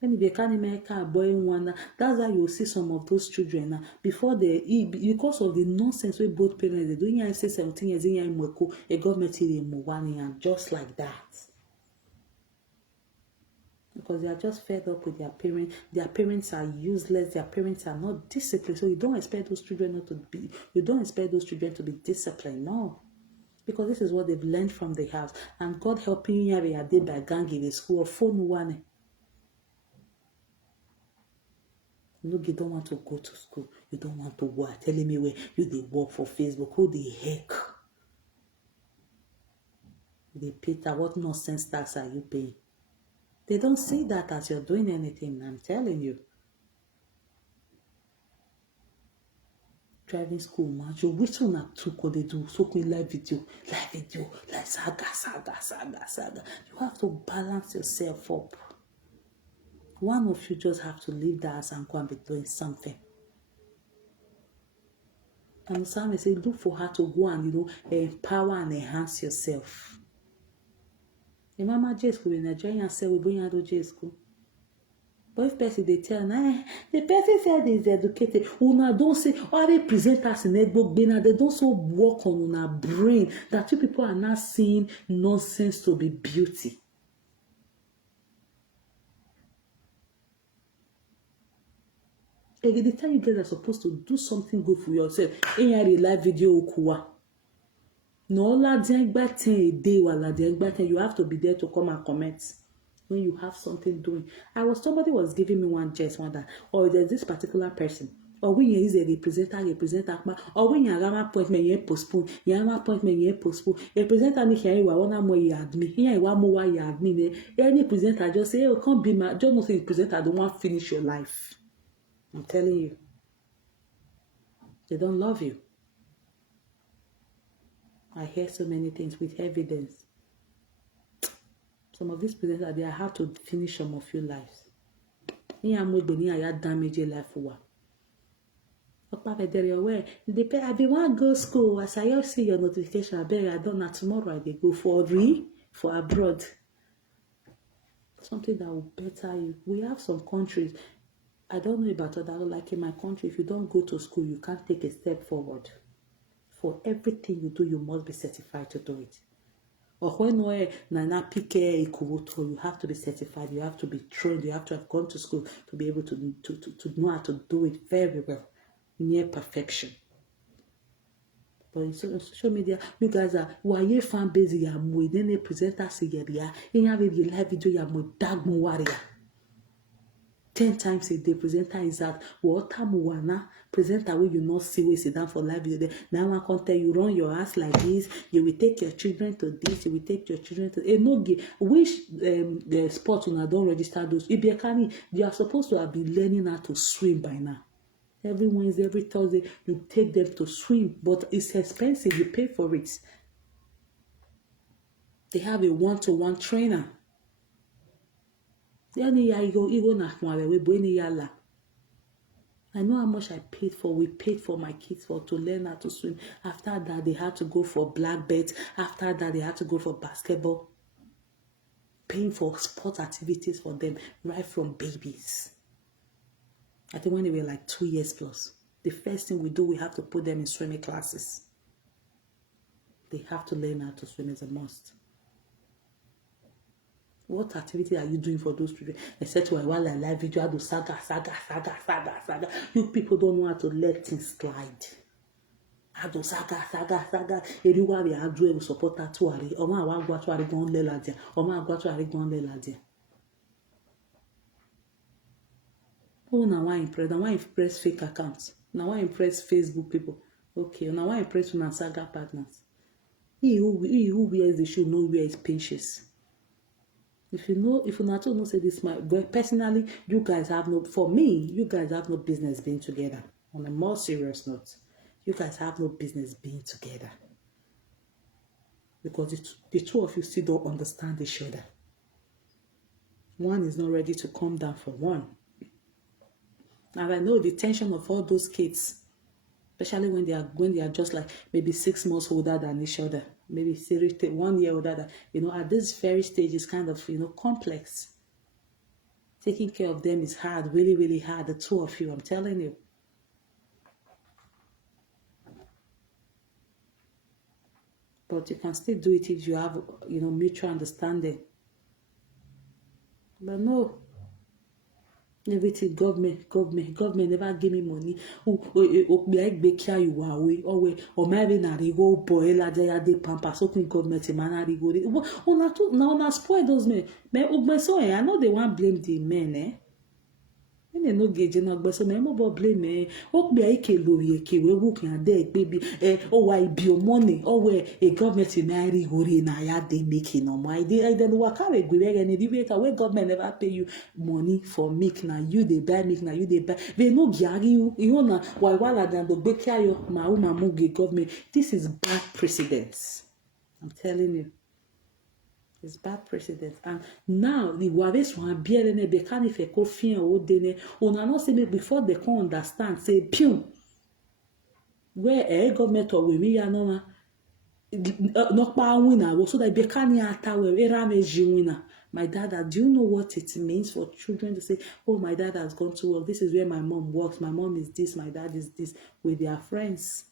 When you can't make a boy one, that's why you see some of those children now before because of the nonsense with both parents they do. You say 17 years in your a government in Mwani and just like that. Because they are just fed up with their parents. Their parents are useless. Their parents are not disciplined. So you don't expect those children not to be. You don't expect those children to be disciplined. No, because this is what they've learned from the house. And God helping you have a day by gang in the school of phone one. You don't want to go to school. You don't want to work. Telling me where you they work for Facebook. Who the heck? They Peter, what nonsense tax are you paying? They don't see that as you're doing anything. I'm telling you. Driving school, man. You which one are two could they do? So quick live video, like saga. You have to balance yourself up. One of you just have to leave the house and go and be doing something. And Sam say, look for her to go and empower and enhance yourself. The mama J school in Nigeria say we bring her to J school. But if person they tell, the person said is educated. Una don't say, they present us in Egbo Bina. They don't so work on our brain that you people are not seeing nonsense to be beauty. Again, the time you guys are supposed to do something good for yourself. In your live video, okuwa. No, la a day, while you have to be there to come and comment. When you have something doing. Somebody was giving me one just one that, or there's this particular person, or when you is a representer, or when you have an appointment, you postpone, a presenter me here, you want more you admit, here you want more you admit, any presenter just say, oh, can't be my, don't know say presenter, I don't want to finish your life. I'm telling you. They don't love you. I hear so many things with evidence. Some of these presenters, they have to finish some of your lives. I damage your life for I be want go school. As I see your notification, I don't know tomorrow. I go for abroad. Something that will better you. We have some countries. I don't know about other, like in my country, if you don't go to school, you can't take a step forward. For everything you do, you must be certified to do it. Or when you have to be certified, you have to be trained, you have to have gone to school to be able to know how to do it very well, near perfection. But in social media, you guys are why fan base ya more than a presenter sigeria, in have a live video ya more dag warrior. 10 times a day, presenter is that water muwana presenter where you not see we sit down for live video. Now I can tell you run your ass like this. You will take your children to this. You will take your children to Enogie. Which the sport when I don't register those. You are supposed to have been learning how to swim by now. Every Wednesday, every Thursday, you take them to swim, but it's expensive. You pay for it. They have a one-to-one trainer. I know how much we paid for my kids to learn how to swim. After that, they had to go for black belt. After that, they had to go for basketball. Paying for sport activities for them right from babies. I think when they were like 2 years plus. The first thing we do, we have to put them in swimming classes. They have to learn how to swim as a must. What activity are you doing for those people? Except while I live video, I do saga. You people don't know how to let things slide. I do saga. Everywhere we are doing support that to Ari. Oma wa gwa to Ari gon le ladia. Oma gwa to Ari gon le ladia. Oh, now I impress fake accounts. Now I impress Facebook people. Okay, now I impress una saga partners. He who wears the shoe know where his pinches. If you not know say this, but personally, you guys have no business being together. On a more serious note, you guys have no business being together. Because the two of you still don't understand each other. One is not ready to calm down for one. And I know the tension of all those kids, especially when they are just like maybe 6 months older than each other. Maybe 1 year older than, at this very stage is kind of, complex. Taking care of them is hard, really, really hard. The two of you, I'm telling you. But you can still do it if you have, mutual understanding. But no. Everything government never give me money. Or maybe na rigo boy la de pampa so government man rigo. Now spoil those men. I know they want blame the men, ene no geje na gbe so me mo bo blame me o pe ai ke lori e ke we wo kan de baby o wa ibi o money o we a government na ri hori na ya dey making no my dey then waka we gbe any the way government never pay you money for milk na you dey buy milk na you dey buy they no giari you na wahala dan do gbe kayo ma o ma mu ge government. This is bad precedent, I'm telling you. It's bad precedent. And now the waves one beer and they can't if a coffee or dinner. Una not say me before they can understand. Say pew. Where a government or we are no not power winner. So that they can't ata where winner. My dad, do you know what it means for children to say, oh, my dad has gone to work. This is where my mom works. My mom is this. My dad is this with their friends.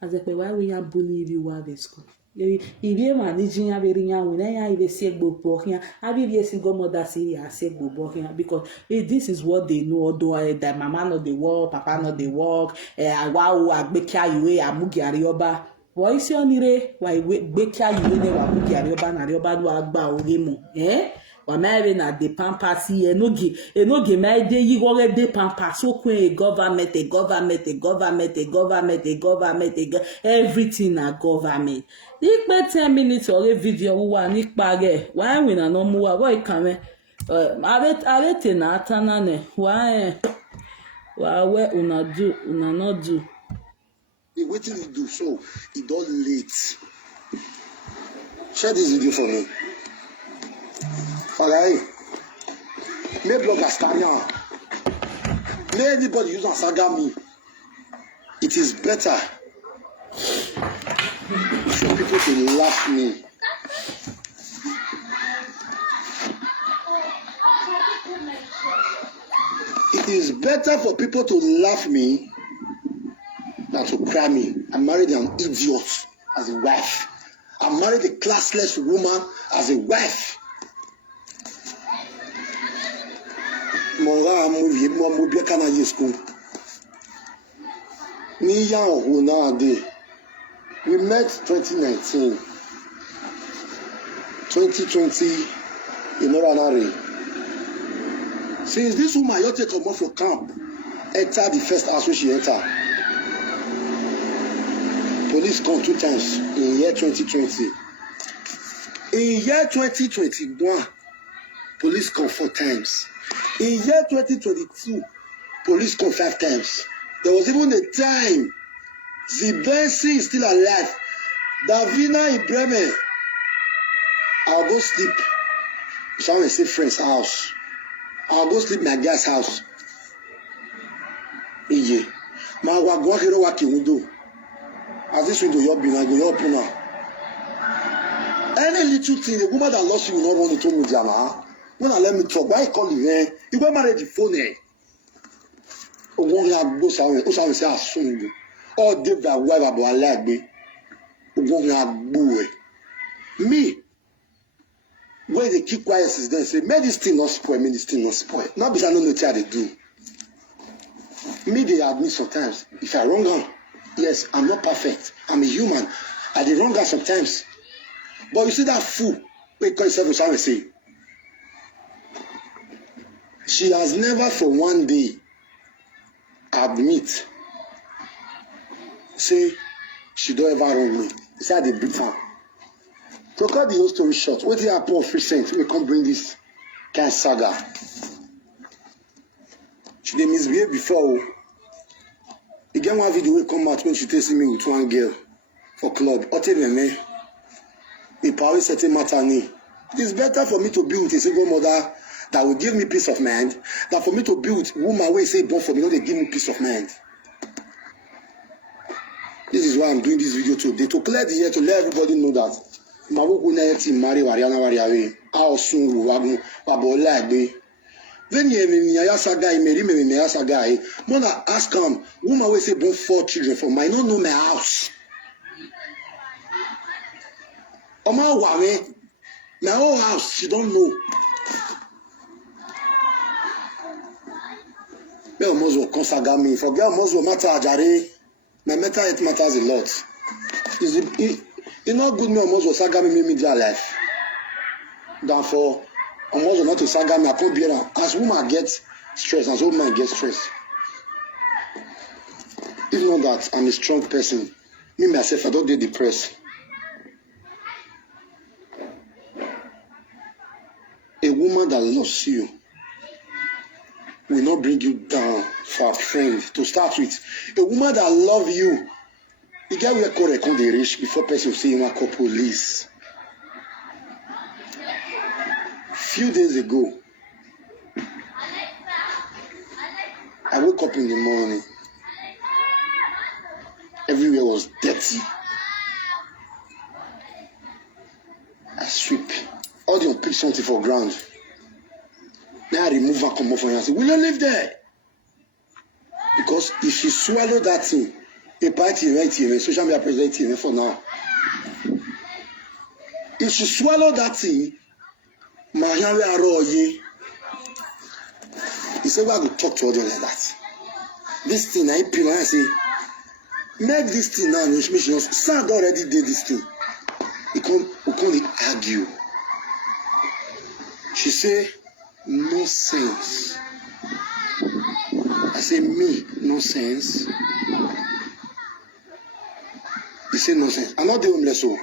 As if why we are bullying you at the school. Ibe managing a very young when I even say go here. I be yes go mother say I say go here because this is what they know. Although that mama not the work, papa not the work. Wow, I make you a mugi arioba. Why is your nire? Why make you ne wa mugi arioba na arioba do agba ogemo? Wa mary na de pampas enogie my dey yi wo de pampas so kun government everything na government. Nipe 10 minutes or a video wa nipa re why we na no mu wa boy kan me arete na atana ne why we una do una not do wetin you do so e don late. Share this video for me. Alright, may bloggers carry on. May anybody use and saga me. It is better for people to laugh me. It is better for people to laugh me than to cry me. I married an idiot as a wife. I married a classless woman as a wife. Monga movie mo movie kana yesku ni ya ohu na ade. We met 2019 2020 in Oranare. Since this woman you take comot for camp enter the first house wey she enter, police come 2 times in year 2020. In year 2021 police come 4 times. In year 2022, police come 5 times. There was even a time Zibensi is still alive. Davina in Bremen. I'll go sleep. Someone say friend's house. I'll go sleep my guy's house. Iye. Ma wa go hero wa ki window. As this window you open, I go open now. Any little thing, the woman that lost you will not want to tell me Jama. When I let me talk, why call you? You go marry the phone. Ogun ya gbo sawe, o sawe say asun you. All day that wife abo alagbe. Ogun ya gbo e. Me, when they keep quiet since then, say, may this thing not spoil, may this thing not spoil. Not because I don't know what they do. Me, they admit sometimes, if I wrong on, yes, I'm not perfect. I'm a human. I did wrong sometimes. But you see that fool, we call yourself Osama say, she has never for one day admit, say, she don't ever wrong me. Say I dey beat her. To cut the whole story short, what did happen of recent? We can't bring this kind of saga. She dey misbehave before. Again, one video will come out when she takes me with one girl for club. Ote meme, a power setting matter ni. It's better for me to be with a single mother that will give me peace of mind than for me to be with woman wey say born for me, no dey give me peace of mind. This is why I'm doing this video today, to clear the air, to let everybody know that Mabuku na team marry Wariana Wariawe. How soon will Wagun Wabola be? Then you have a guy, me ask a guy. Mona ask him, woman wey say born 4 children for me, I don't know my house. Oma Wawe, my whole house, she don't know. Me almost will consaga me. Forget almost will matter ajare. My mental health matters a lot. It's not good me almost will saga me media life. Therefore, I'm also not to saga me. I can't bear am. As woman get stress, as old man get stress. If not that, I'm a strong person. Me myself, I don't get depressed. A woman that loves you will not bring you down for a friend. To start with, a woman that loves you, you get where correct on the reach before person say you want call police. Few days ago, I woke up in the morning. Everywhere was dirty. I sweep. All the pick something for ground. Then I remove and come off and say, will you live there? Because if she swallow that thing, a party right here, social media president here for now. If she swallow that thing, my hand will roll ye. He said, we are going to talk to her like that. This thing, I peel and I say, make this thing now, Sand already did this thing. We can't argue. She say, no sense. I say, me, no sense. He say, no sense. I'm not the homeless soul.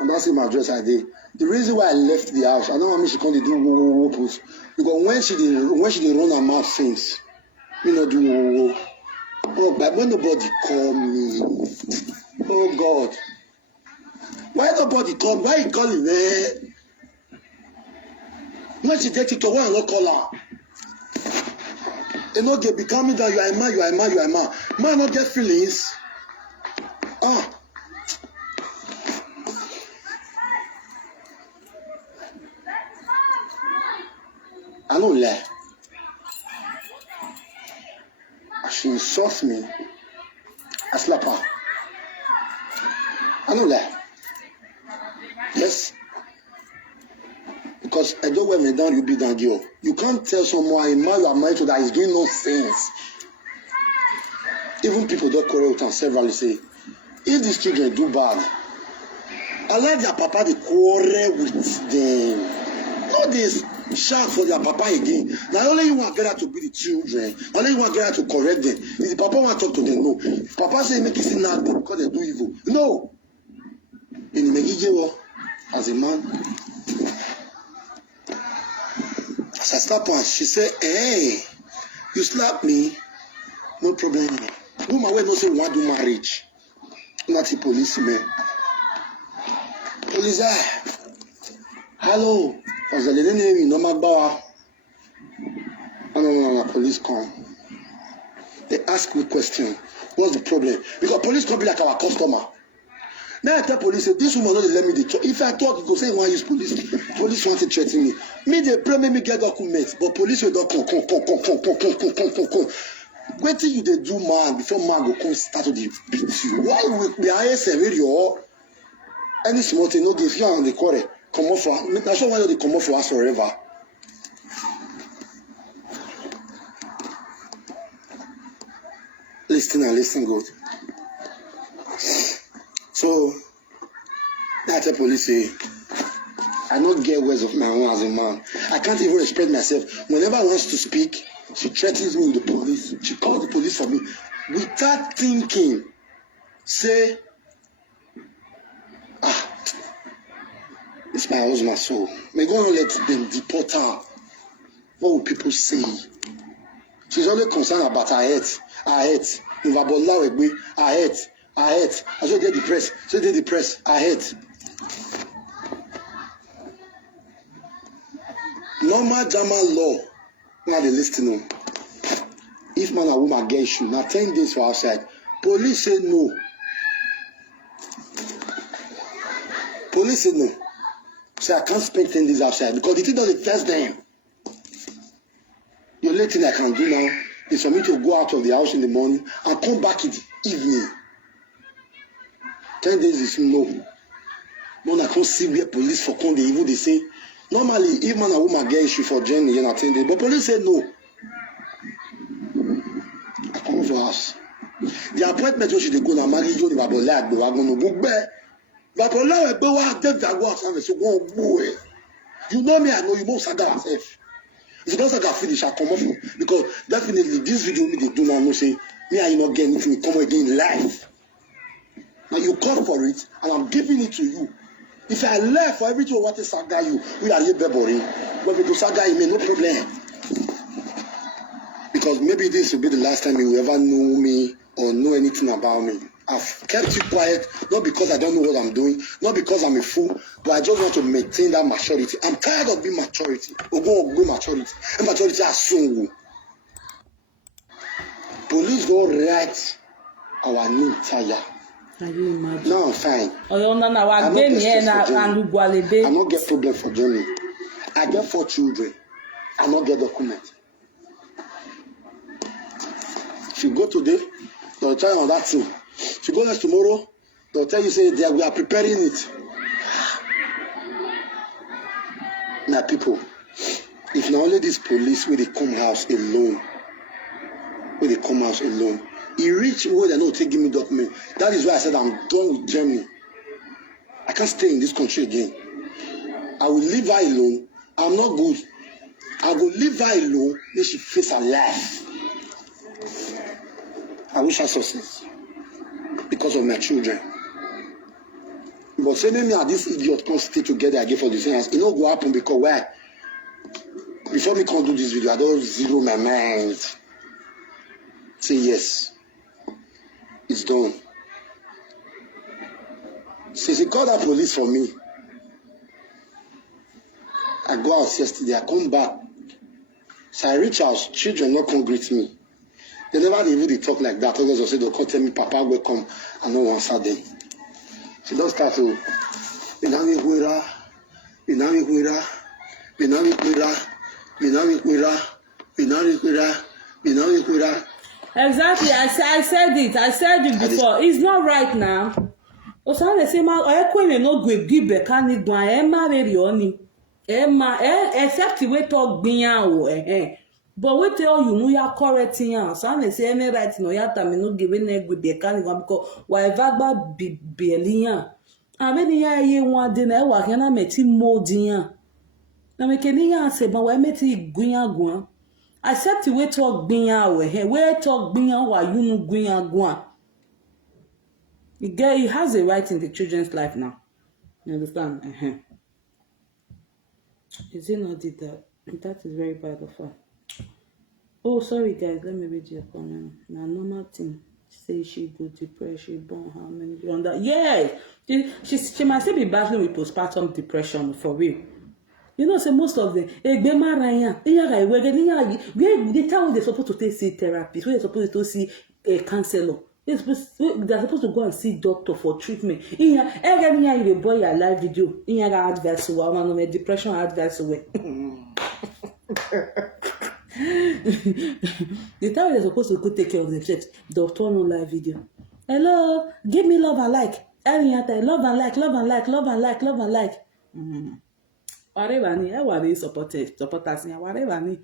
And that's my address I did. The reason why I left the house, I don't want me she can't do whoa post. Because when she did run her mouth things, me not do whoa. Oh, but when nobody call me, oh God, why nobody call me? Why you calling me? When she take it to why I not call her? Enogie, be calm down. You are a man. You are a man. You are a man. Man not get feelings. Ah. I don't lie. She insults me. I slap her. I don't lie. Yes. Because I don't wear me down, you be down girl. You can't tell someone a man you are married to that is doing nonsense. Even people don't correct and severally say, if these children do bad, I let their papa they quarrel with them. Not this shout for their papa again. Now only you want to get out to be the children. Only you want to get out to correct them. If the papa want to talk to them, no. If papa say make it seem not because they do evil. No. In the Enogie, as a man. As I slap her, she said, hey, you slap me, no problem. Woman will not say we want to do marriage. Not a policeman. Police, hello. Because the lady name no matter. No, police come. They ask me question. What's the problem? Because police come be like our customer. Now I tell police, say, this woman don't let me the talk. If I talk, you go say, why use police? Police want to threaten me. Me, they pray me get documents, but police will not come. Wait till you they do man before man go come start to beat you. Why will the highest radio? Any small thing, no give you on the quarry. Come off for. That's why they come off for us forever. Listen good. So, that's a police say, I don't get words of my own as a man. I can't even express myself. Whenever I want to speak, she threatens me with the police. She calls the police for me. Without thinking, say, it's my husband, so may God not let them deport her. What will people say? She's only concerned about her health. Her health. If I bother with me, her health. I hate. I so they depressed. I hate. Normal German law. Now they listen. If man and woman get issue, now 10 days for outside. Police say no. Police say no. Say I can't spend 10 days outside because the thing doesn't test them. The only thing I can do now is for me to go out of the house in the morning and come back in the evening. 10 days is no. Man, I can't see where police for come. They even they say normally if man and woman get issue for journey, 10 days, but police say no. I come for house. The appointment wey she dey go na marriage o ni babole agbo wa gonna go gbe. Babole agbo wa dey that work and so go go. You know me, I know you. Most saga yourself. If you don't saga finish, I come off because definitely this video me they do now. No say me and you not get anything. Come again in life. Now you call for it, and I'm giving it to you. If I left for everything what to saga you, we are here boring. When we do saga you, no problem. Because maybe this will be the last time you will ever know me or know anything about me. I've kept it quiet, not because I don't know what I'm doing, not because I'm a fool, but I just want to maintain that maturity. I'm tired of being maturity. Go maturity. And maturity is so. Police go write our new tire. Can you imagine? Now I'm fine. Oh, no, no, I I'm not get problem for journey. I get 4 children. I not get document. If you go today, they'll tell you on that thing. If you go next tomorrow, they'll tell you say we are preparing it. My people, if not only this police where they come house alone, he reach where they know take give me document. That is why I said I'm done with Germany. I can't stay in this country again. I will leave her alone. I'm not good. I will leave her alone. Then she face her life. I wish her success because of my children. But say me and this idiot can't stay together again for the same house. It not go happen because why? Before me can't do this video, I don't zero my mind. Say yes. It's done. Since he called that police for me, I go out yesterday, I come back. So I reach out, children not come greet me. They never even talk like that. Others will say they'll come tell me, Papa will come and no one answer them. She don't start to Exactly, I said it before. It's not right now. Osa le say ma ekwe no gwe gibe kan ni gwan e ma be oni. Except we talk gbiyan o but we tell you no ya correcting ya. So le say any right no ya ta me no give na gwe be kan ni gwan because whatever gba belian. Ameni ya ye wan de na e wa kan na meti modian. Na me keni ya se ba we meti gwiyan gwan. Except we talk gbiyan o we talk gbiyan wa you no gwiyan gwan. He has a right in the children's life now. You understand? Is it not did that? That is very bad of her. Oh, sorry guys, let me read your comment. Now normal thing. Say she go depressed, she born how many on that? Yes! She might still be battling with postpartum depression for real. You know, say most of them, the time they're supposed to take see therapist, they're supposed to see a counselor. They're supposed to go and see doctor for treatment. The boy your live video. Advice one depression advice away. The time they're supposed to go take care of themselves, doctor no live video. Hello, give me love and like. Love and like. Whatever ni, everybody supporters ni, whatever ni.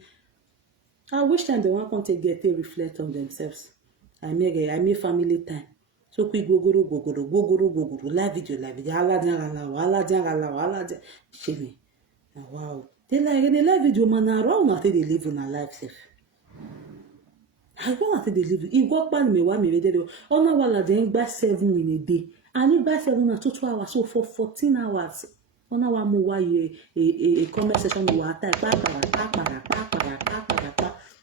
I wish time they want to get a reflect on themselves. I make family time. So quick go live video. Hala dia. Shame. Wow. They like in the live video man around until they live in a life safe. I want until they live. If work ban me one me dey. Oh no wala they buy 7 in a day. And if buy 7 na 2 hours. So for 14 hours. Oh no wa mo wa a comment section wa type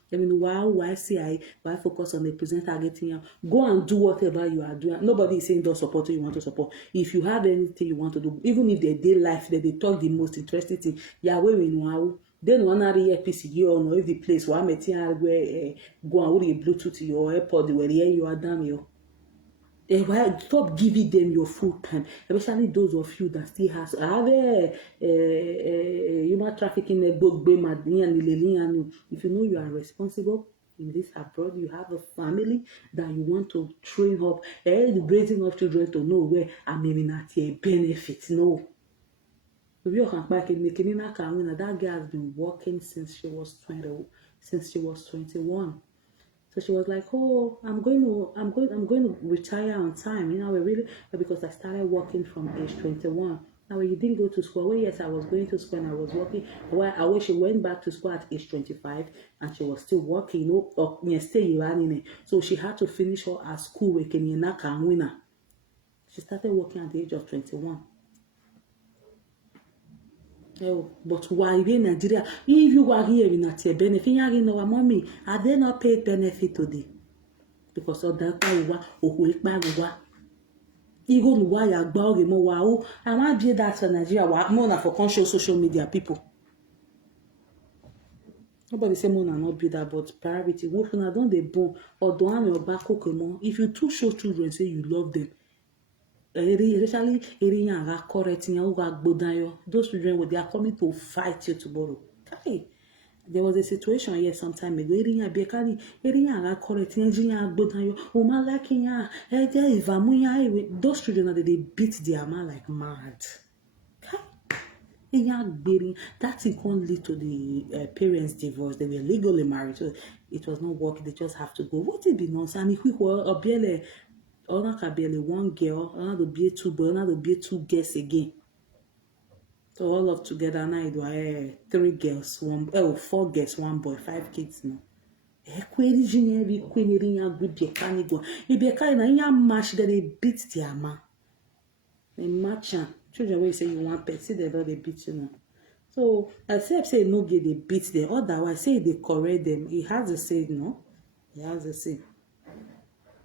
I mean, why say why focus on the presenter getting you? Go and do whatever you are doing. Nobody is saying don't support you want to support. If you have anything you want to do, even if they life that they talk the most interesting thing, yeah, then one area PC you or know if the place where I'm go and with a Bluetooth to your AirPod where you are done you. Stop giving them your full time, especially those of you that still have human trafficking. If you know you are responsible in this abroad, you have a family that you want to train up, raising up children to know where I mean at a benefit. No, that girl has been working since she was 21. So she was like, "Oh, I'm going to retire on time." You know, because I started working from age 21. Now, when you didn't go to school, well, yes, I was going to school and I was working. Well, I wish she went back to school at age 25 and she was still working, you know, so she had to finish her school work in winner. She started working at the age of 21. Oh, but why in Nigeria? If you are here in a benefit, you know, mommy, are they not paid benefit today? Because of that, even why you gbọ́ more wow, I want to be that for Nigeria. More than for conscious social media people. Nobody say more than not be that, but priority. What when I don't they born or don't your back more. If you too show children say you love them, especially those children they are coming to fight you tomorrow. Okay. There was a situation here some time ago. Those children they beat their man like mad. That thing can't lead to the parents' divorce. They were legally married, so it was not working. They just have to go. What it be nonsense? And if we were a barely, or not a barely one girl, another be two boys, another be two girls again. So all of together now it was 3 girls, 4 girls, 1 boy, 5 kids now. Queen match that they beat their man. They match children when you say you want pets, see they don't they beat you now. So except say Enogie they beat them, otherwise say they correct them. He has to say no. He has to say.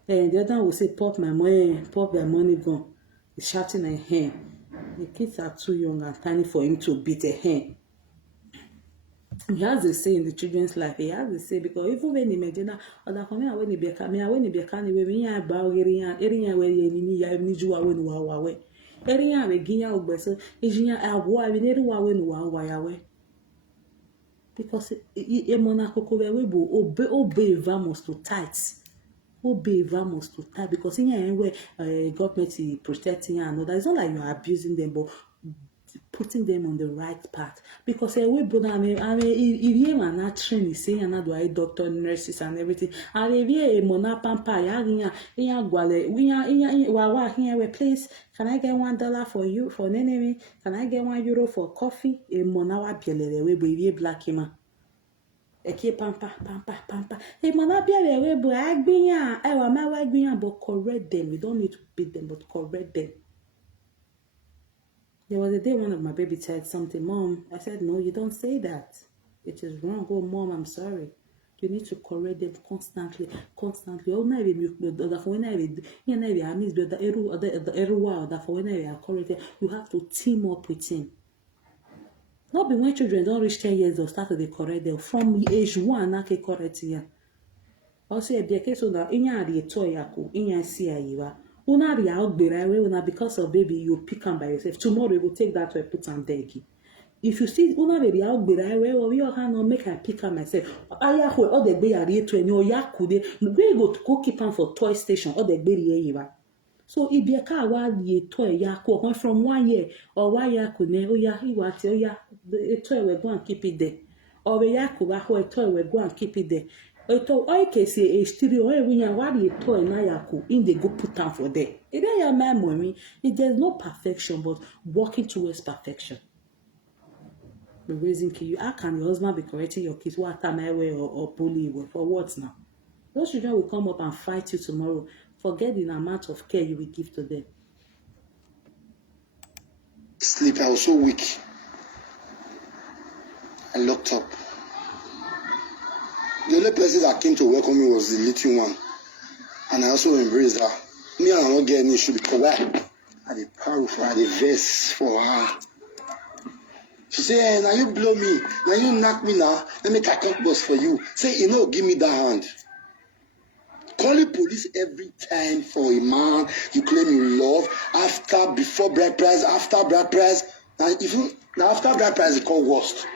And the other will say pop my money, pop their money gone. He's shouting at him. The kids are too young and tiny for him to beat a hen. He has a say in the children's life. He has a say because even when he imagine that for me when he be coming, when he be coming, when he about area where he need you when wawe. Area we ginya ogbeso, ejinya awo we need wawe no wawe. Because e monako ko we bo obey vamos to tight. Obey vamos to tight because in here where government is protecting and all that. It's not like you are abusing them, but putting them on the right path. Because we brother, I mean, if you are not trained, say you are not doing doctor, nurses, and everything. And if you are mona pampa, we please. Can I get $1 for you for an enemy? Can I get €1 for coffee? A mona wa bielele we be black man. Eke pampa. E mona bielele we bo agbiyan. E wa ma wa agbiyan, but correct them. We don't need to beat them, but correct them. There was a day one of my baby said something, Mom. I said, no, you don't say that. It is wrong. Oh, Mom, I'm sorry. You need to correct them constantly. Oh, now you have to team up with him. Not be when children don't reach 10 years, they'll start to correct them. From age 1, I can correct them. Also, if the case of that, in toy, in see because of baby you pick them by yourself. Tomorrow you will take that to put on there. If you see una baby out or your hand or make I pick her myself. All the baby to any yakude. We go keep them for toy station or the baby. So if you car while toy yaku from 1 year or 1 year could the toy will go and keep it there. Or the yaku a toy will go and keep it there. I can say age 3 or when you are a toy na yaku in the go put down for there. It ain't my mommy. There's no perfection, but working towards perfection. Be raising kids. How can your husband be correcting your kids? What time I wear or bully you for what now? Those children will come up and fight you tomorrow. Forget the amount of care you will give to them. Sleep. I was so weak. I looked up. The only person that came to welcome me was the little one. And I also embraced her. Me and I don't get any issue because I had a power for her, I had a verse for her. She said, hey, now you blow me. Now you knock me now. Let me take a bus for you. Say, give me that hand. Calling police every time for a man you claim you love. Before bride price, after bride price. Now after bride price, it's called worst.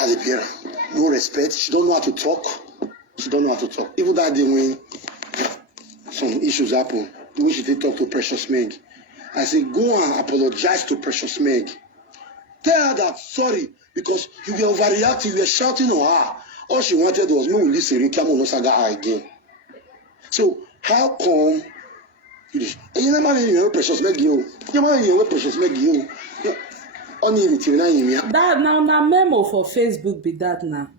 As a parent. No respect. She don't know how to talk. Even that day when some issues happen, when she did talk to Precious Meg, I said, go and apologize to Precious Meg. Tell her that sorry because you were overreacting, you were shouting on her. All she wanted was me to listen, you can't no saga her again. So how come You never know your precious Megio. You never know your precious Megio. Only the TV now. That now memo for Facebook be that now.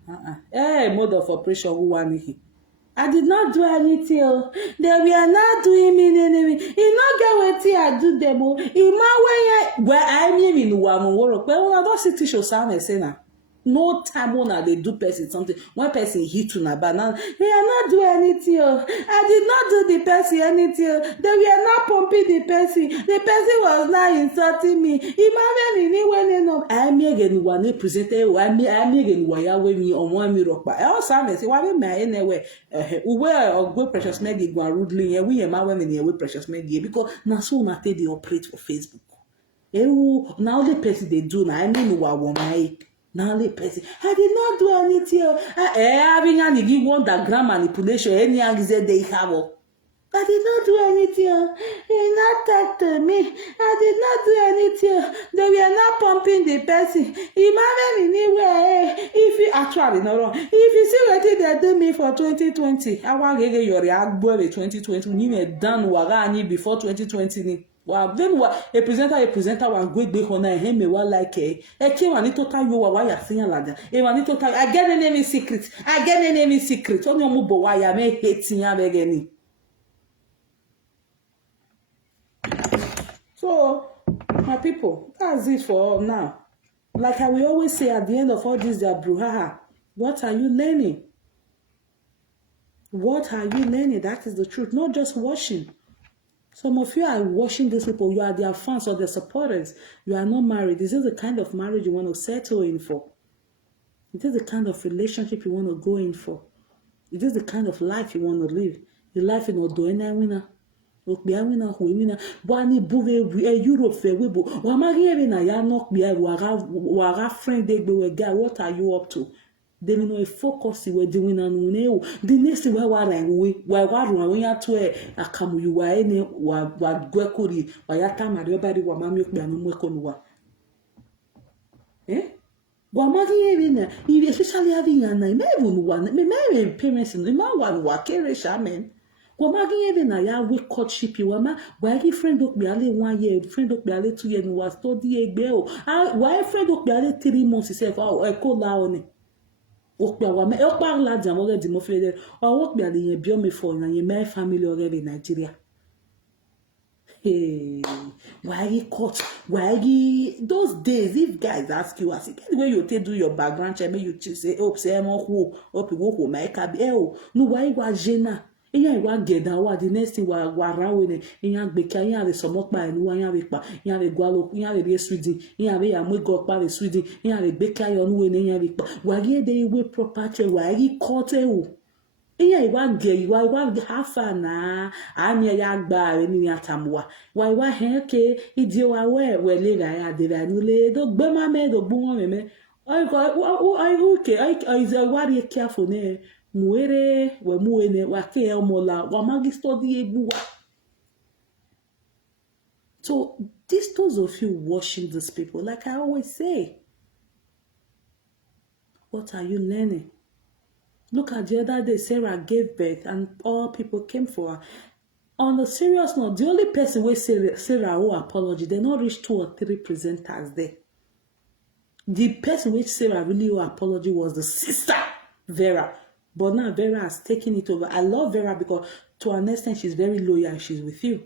Hey, mode of operation who want he. I did not do anything. Oh. They were not doing me anything. He not get wetin I do them. Oh. He ma where I mean in one work. But when I don't see teach sound say na. No time when they do person something. One person hit to na banana. They are not doing anything. Oh. I did not do the person anything. Oh. They were not pumping the person. The person was not insulting me. He ma me when no. I me again one presented. I me again why we me on one mirror. But I also say why me anyway. We or go precious Maggie go rudely. We ma women here with precious Maggie because na so na they operate for Facebook. Now the person they do na I mean what woman. Now the person, I did not do anything. Having any underground manipulation, any anxiety they have. I did not do anything. He not talk to me. I did not do anything. They were not pumping the person. Imagine anywhere. If you actually not wrong. If you see what they do me for 2020, I want to get your react boy 2020. You done wagani before 2020. Wow, then what a presenter was great big honor and him wa like e came and total you why you saying like that. E want total I get an enemy secret. I get an enemy secret. Only mo bo why I me hating ya begini. So, my people, that's it for now. Like I will always say at the end of all this, their brouhaha, what are you learning? What are you learning? That is the truth. Not just watching. Some of you are watching these people. You are their fans or their supporters. You are not married. This is the kind of marriage you want to settle in for. It is the kind of relationship you want to go in for. It is the kind of life you want to live. The life in Odoena winner. Wani buve Europe fewebo. Wamagere na ya nok bia waga friend dey gbe guy. What are you up to? They know a focus we doing and we the next way we run ya to akamu you wa ene wa gwekuri wa yata mari obari wa mami okbe anu mwekonwa. Wamagere na especially having an me even one me parents me one wa kere shaman. Wamagi na ya we courtship wama why friend ok be ale 1 year friend ok be ale 2 years was study egbe o why friend ok be ale 3 months self e ko la oni ok be wa me o pa la jam already mo fe o ok be ale yen bi o me for na yen my family already in Nigeria. Hey, why court? Why those days? If guys ask you, as the way you take do your background check, you say, "Oh, say I'm who, oh, people who make a no, why was Jena?" Iya iwa geda wa the next thing wa rawe ne iya gbeka iya le somokpa enu iya we pa iya le gwalo iya le swidi iya we ya mwego pa le swidi iya le gbeka yo nu we ne iya we pa wa ge de we property wa ri kote o iya iwa ge iwa hafa na ami ya gba re ni atamwa wa iwa henke idi wa we le ga ya de la nu le do gbe ma me do gbu won me I okay I is a worry careful ne muere we muene wa ke omola wa magi study egbu wa. So those of you watching these people, like I always say, what are you learning? Look at the other day, Sarah gave birth and all people came for her. On a serious note, the only person where Sarah owe apology, they not reach 2 or 3 presenters there. The person which Sarah really owe apology was the sister, Vera. But now Vera has taken it over. I love Vera because to an extent she's very loyal and she's with you.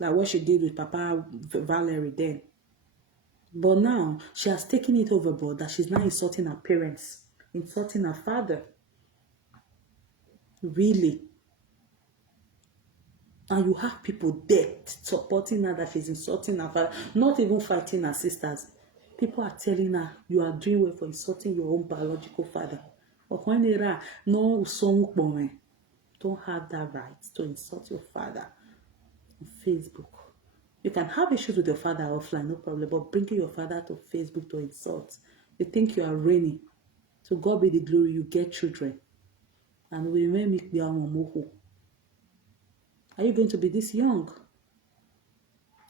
Like what she did with Papa Valerie then. But now she has taken it overboard that she's now insulting her parents, insulting her father. Really. And you have people there supporting her that she's insulting her father, not even fighting her sisters. People are telling her you are doing well for insulting your own biological father. No, don't have that right to insult your father on Facebook. You can have issues with your father offline, no problem, but bringing your father to Facebook to insult, you think you are reigning. So God be the glory, you get children. And we may make the Amomoho. Are you going to be this young?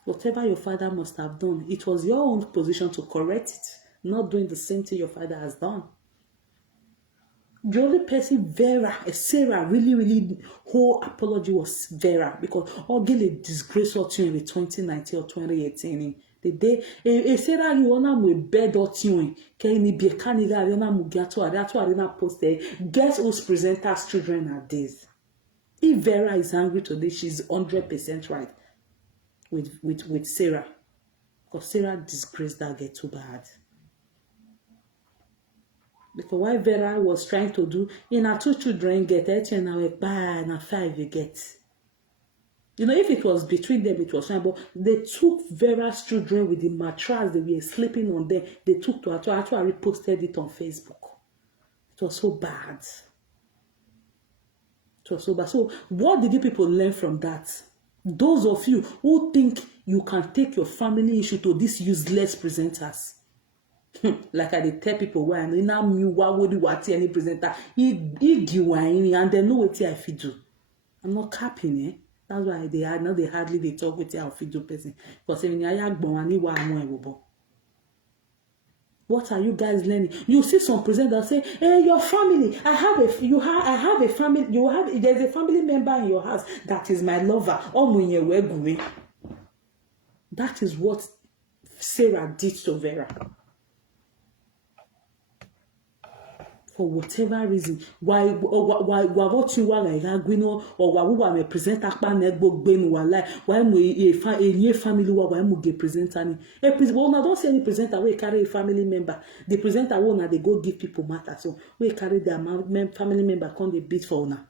Whatever your father must have done, it was your own position to correct it, not doing the same thing your father has done. The only person Sarah really whole apology was Vera, because Ogile disgrace or in 2019 or 2018. The day Sarah you wanna mu bed or tune can be a caniga you mu gato arena posted. Guess whose presenters children are these? If Vera is angry today, she's 100% right with Sarah. Because Sarah disgraced that girl too bad. Because what Vera was trying to do, in her 2 children get 18 and 5 you get. You know, if it was between them, it was fine. But they took Vera's children with the mattress they were sleeping on them. They took to her, actually posted it on Facebook. It was so bad. It was so bad. So what did you people learn from that? Those of you who think you can take your family issue to these useless presenters. Like I tell people why and now me what would you any presenter he give wine and they know what I fit do. I'm not capping, eh? That's why they hardly talk with your fit do person. Because what are you guys learning? You see some presenters say, "Hey, your family. I have a family. There's a family member in your house that is my lover." That is what Sarah did to Vera. For whatever reason, why what you want like Aguino or why we want to present akpa negbo gbenu wala why we a family why we get presenter ni well now don't see any presenter we carry a family member the presenter will now they go give people matter so we carry their family member come they beat for now.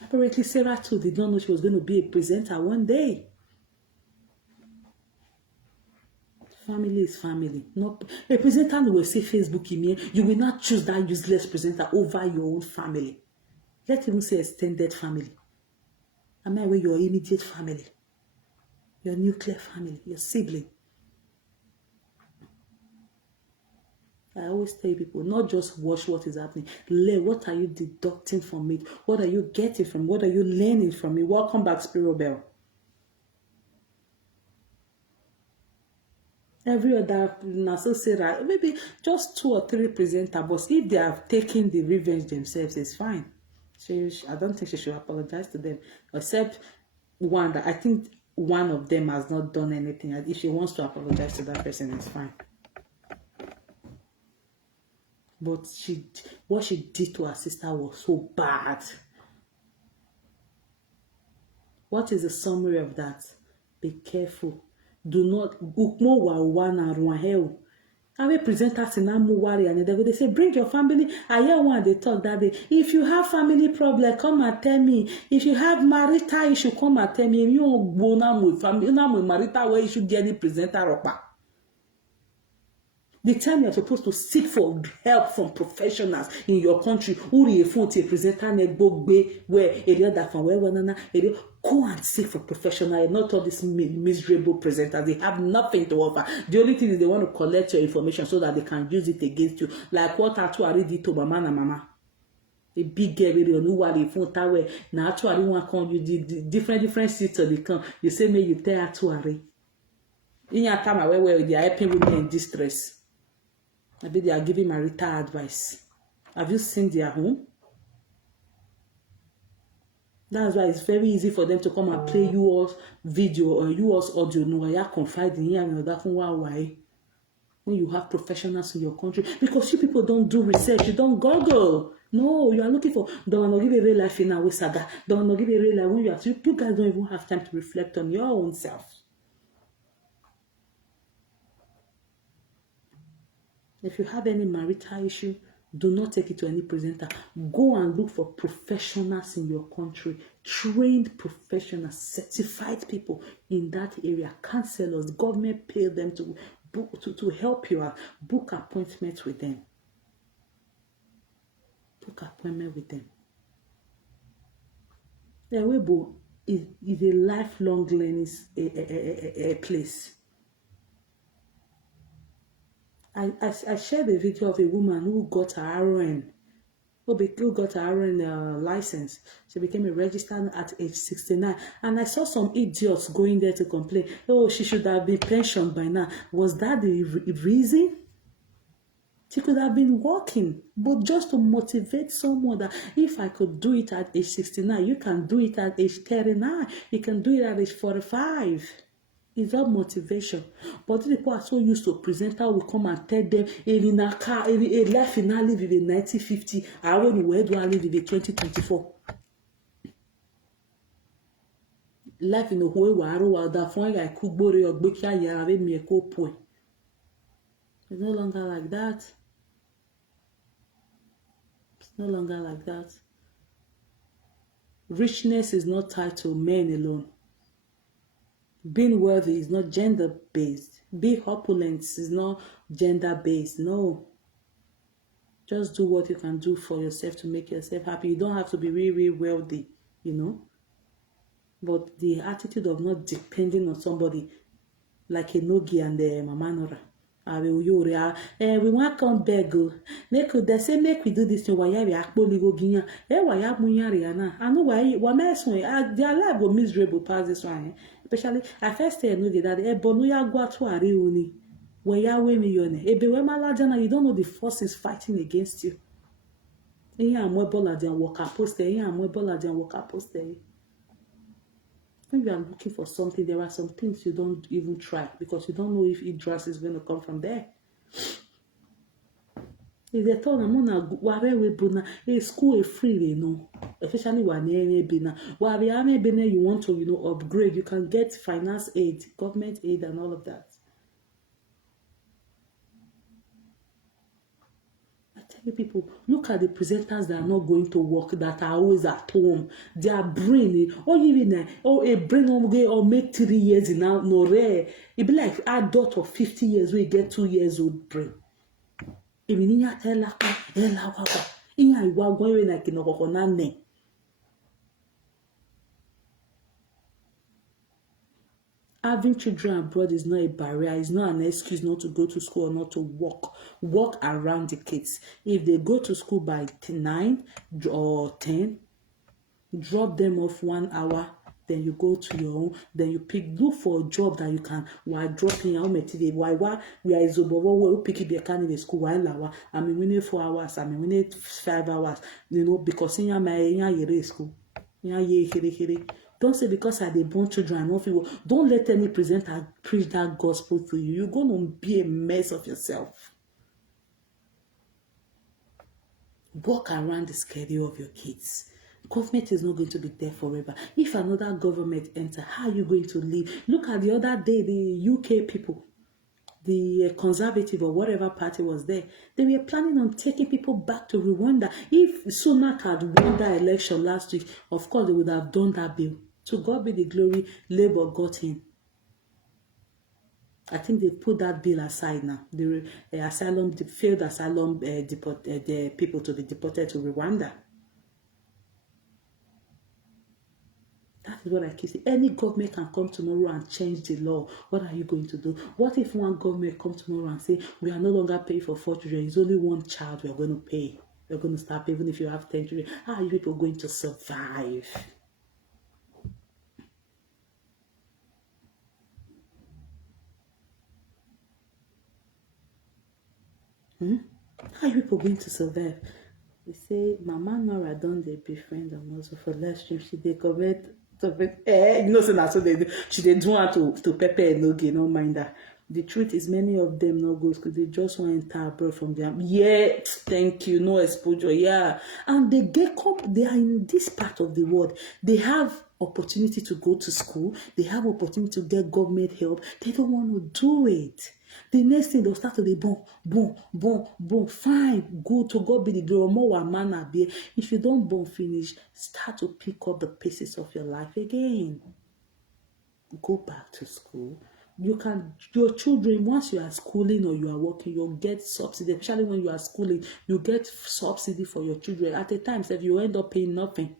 Apparently Sarah too did not know she was going to be a presenter one day. Family is family. Not a presenter will say Facebook email. You will not choose that useless presenter over your own family. Let's even say extended family. I mean, with your immediate family, your nuclear family, your sibling. I always tell people, not just watch what is happening. Learn what are you deducting from it? What are you getting from? What are you learning from it? Welcome back, Spiro Bell. Every other Sarah, maybe just 2 or 3 presenters, but if they have taken the revenge themselves, it's fine. I don't think she should apologize to them, except one that I think one of them has not done anything. If she wants to apologize to that person, it's fine. But what she did to her sister was so bad. What is the summary of that? Be careful. Do not ukmo wa wana ruaheo. I will present us in Amuwari and they say, bring your family. I hear one they talk that day. If you have family problem, come and tell me. If you have marital issue, come and tell me. If you don't go with family, marital where you should get the presenter up. The time you are supposed to seek for help from professionals in your country, who you phone to presenter where area that from where go and seek for professionals, not all these miserable presenters. They have nothing to offer. The only thing is they want to collect your information so that they can use it against you. Like what Atuari did to Mama and Mama. A big girl with your new phone tower. Now Atuari want to you different seats of the camp. You say me you tell Atuari. In your time where they are helping women in distress. Maybe they are giving marital advice. Have you seen their home? That's why it's very easy for them to come and play yours video or yours audio. No, I confide in you and that why when you have professionals in your country, because you people don't do research, you don't Google. No, you are looking for don't want to give a real life in our saga. Don't want to give a real life when you guys don't even have time to reflect on your own self. If you have any marital issue, do not take it to any presenter. Go and look for professionals in your country, trained professionals, certified people in that area, counselors. The government pay them to help you out. Book appointments with them. Book appointment with them. The Weibo is a lifelong learning place. I shared a video of a woman who got her RN, who got her RN license. She became a registered at age 69. And I saw some idiots going there to complain, oh, she should have been pensioned by now. Was that the reason? She could have been working, but just to motivate someone that if I could do it at age 69, you can do it at age 39, you can do it at age 45. It's all motivation. But people are so used to presenter will come and tell them, a life in live in 1950, I want where do I live in 2024? Life in the whole world, that phone like Kubori or Bukia Yarabe Mieko Point. It's no longer like that. It's no longer like that. Richness is not tied to men alone. Being wealthy is not gender-based. Being opulent is not gender-based. No. Just do what you can do for yourself to make yourself happy. You don't have to be really, really wealthy, you know. But the attitude of not depending on somebody like Enogie and Mama Nora. We want come beg. They say make we do this thing. Why we actually go ginya? Why you munyari I know why mess their life go miserable past this one. Especially I first say Enogie that bonuya gwa to ariuni. Where ya we me yone. Ebe we malajana you don't know the forces fighting against you. Iya amwebola dia worker post there. Iya amwebola dia worker post there. When you are looking for something, there are some things you don't even try because you don't know if Idras is going to come from there. If they told them, school is free, you know, especially when you want to, you know, upgrade, you can get finance aid, government aid, and all of that. People look at the presenters that are not going to work, that are always at home. Their brain, or even a brain or make 3 years in now, no rare. It be like adult of 50 years, we get 2 years old brain. Having children abroad is not a barrier. It's not an excuse not to go to school or not to work. Work around the kids. If they go to school by 9 or 10, drop them off 1 hour. Then you go to your own. Then you look for a job that you can. While dropping your motivate. Why we are isobobo. We pick up your can in the school. While I mean we need 4 hours. I mean we need 5 hours. You know because in your school. Don't say because I dey born children and people. Don't let any presenter preach that gospel to you. You're going to be a mess of yourself. Walk around the schedule of your kids. Government is not going to be there forever. If another government enter, how are you going to live? Look at the other day, the UK people, the Conservative or whatever party was there, they were planning on taking people back to Rwanda. If Sunak had won that election last week, of course they would have done that bill. To God be the glory, Labour got in. I think they put that bill aside now. The failed asylum the people to be deported to Rwanda. That is what I keep saying. Any government can come tomorrow and change the law. What are you going to do? What if one government come tomorrow and say, we are no longer paying for 4 children. It's only 1 child we are going to pay. We're going to stop even if you have 10 children. How are you people going to survive? How are you people going to survive? They say, Mama Nora done the befriend and also for live stream. She dey comment. You know, so that's what they do. She dey do her to pepper Enogie, no mind that. The truth is, many of them no go school. They just want to enter abroad from them. Yeah, thank you. No exposure. Yeah, and they are in this part of the world. They have opportunity to go to school. They have opportunity to get government help. They don't want to do it. The next thing they'll start to be boom. Fine, good to God be the glory. More man be. If you don't boom finish, start to pick up the pieces of your life again. Go back to school. You can, your children, once you are schooling or you are working, you'll get subsidy. Especially when you are schooling, you get subsidy for your children. At the time, if you end up paying nothing.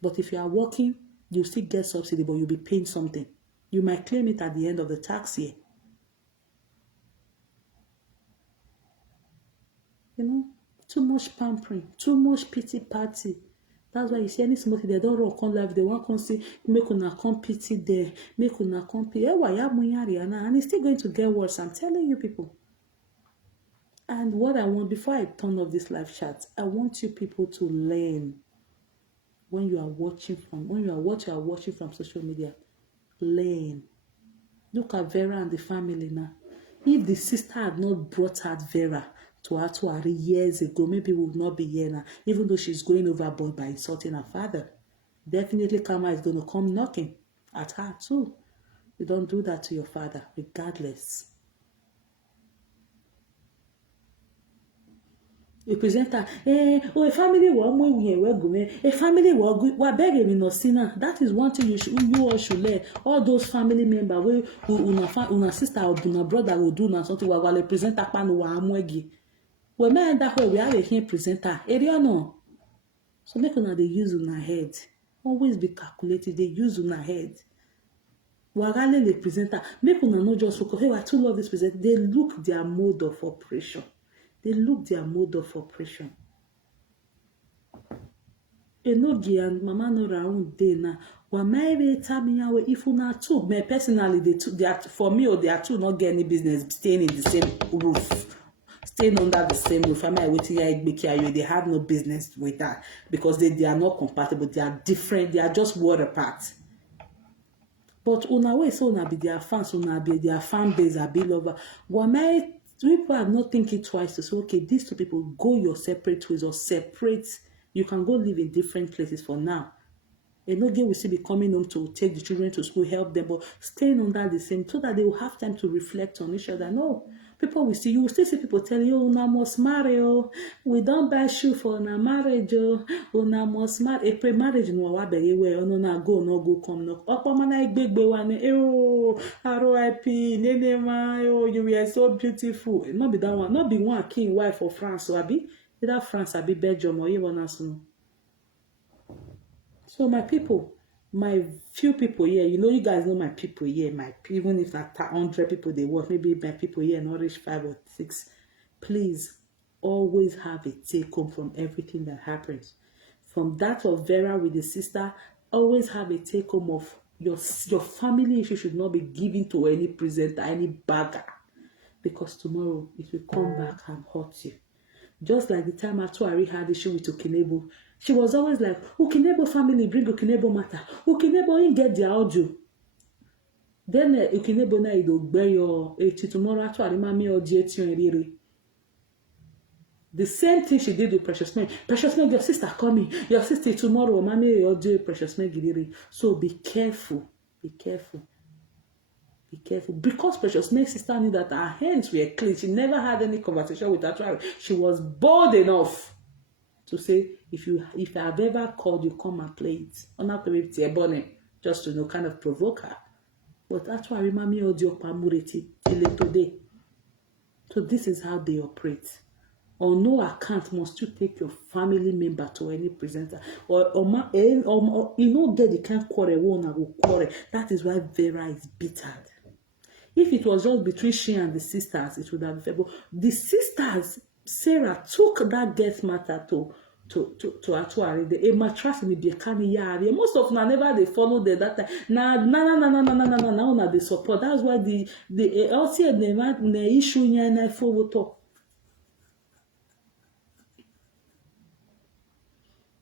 But if you are working, you still get subsidy, but you'll be paying something. You might claim it at the end of the tax year. You know, too much pampering, too much pity party. That's why you see any small thing, they don't run come live. They want to see, make una come pity there, make una come pity. And it's still going to get worse. I'm telling you people. And what I want, before I turn off this live chat, I want you people to learn when you are watching from social media. Learn. Look at Vera and the family now. If the sister had not brought out Vera to Atuari years ago, maybe we would not be here now, even though she's going overboard by insulting her father. Definitely karma is going to come knocking at her too. You don't do that to your father, regardless. A presenter, a family a family that is one thing you all should learn. All those family members, una sister or una brother will do now something while a presenter panu wa amwegi. We may end up where we have a here presenter. Area no. So make una they use una head. Always be calculated. They use una head. Wagale the presenter. Make una no just focus. Hey, I too love this presenter. They look their mode of operation. They look their mode of operation. Enogie and Mama no round day now. Well, maybe tell me how if una two, me personally, they are for me or they are two not get any business staying in the same roof. Staying under the same roof. I mean, they have no business with that because they are not compatible. They are different. They are just word apart. But una way so una be their fans, una be their fan base, a be lover. Why people are not thinking twice to say, okay, these two people go your separate ways or separate. You can go live in different places for now. Enogie will still be coming home to take the children to school, help them, but staying under the same so that they will have time to reflect on each other. No, people will see, you will still see people telling you, una must marry, oh, we don't buy shoe for una marriage, oh, una must marry. A pre-marriage no wa be where no na go come no. Opo mana igbegbe wa ne, oh, RIP, nene ma, oh, you were so beautiful. Not be that one, not be one king wife for France, so abi, either France abi Belgium or even as no. So my people, my few people here, you guys know my people here, even if not 100 people they work, maybe my people here not reach 5 or 6. Please always have a take home from everything that happens. From that of Vera with the sister, always have a take home of your family issue should not be given to any presenter, any bagger, because tomorrow it will come back and hurt you. Just like the time Atuari had issue with Okinebo, she was always like, Okinebo family, bring Okinebo matter. Okinebo ain't get the audio. Then Okinebo na ido gbe your tomorrow Atuari mami oji eti. The same thing she did with Precious Meg. Precious Meg, your sister coming. Your sister tomorrow, mami oji Precious Meg gidiri. So be careful. Be careful. Be careful. Because Precious Meg's sister knew that her hands were clean. She never had any conversation with Atuari. She was bold enough to say, if I've ever called you, come and play it. I'm not going to be just to kind of provoke her. But Atuari mami audio pamureti till today. So this is how they operate. On no account must you take your family member to any presenter. Or you know get the kind of quarrel one will quarrel. That is why Vera is bittered. If it was just between she and the sisters, it would have been fair. But the sisters, Sarah took that death matter to Atuari. The mattress in the Biakani yard. Most of them never they follow the that time. Now they support. That's why the LCA never the issue in photo.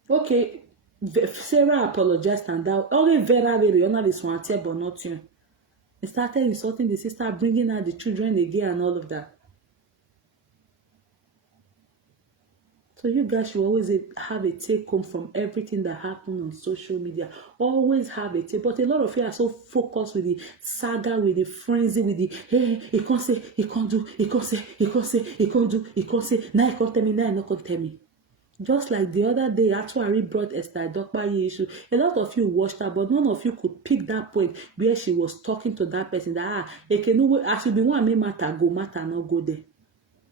Okay, Sarah apologized and that only Vera very honor this one but not you. They started insulting the sister, bringing out the children again and all of that. So you guys should always have a take home from everything that happened on social media. Always have a take. But a lot of you are so focused with the saga, with the frenzy, with the hey, he can't say, he can't do, he can't say, he can't say, he can't do, he can't say, now he can't tell me, now he not can't tell me. Just like the other day, Atuari brought Esther Dokpaye issue. A lot of you watched her, but none of you could pick that point where she was talking to that person that as you be one may matter, go matter, not go there.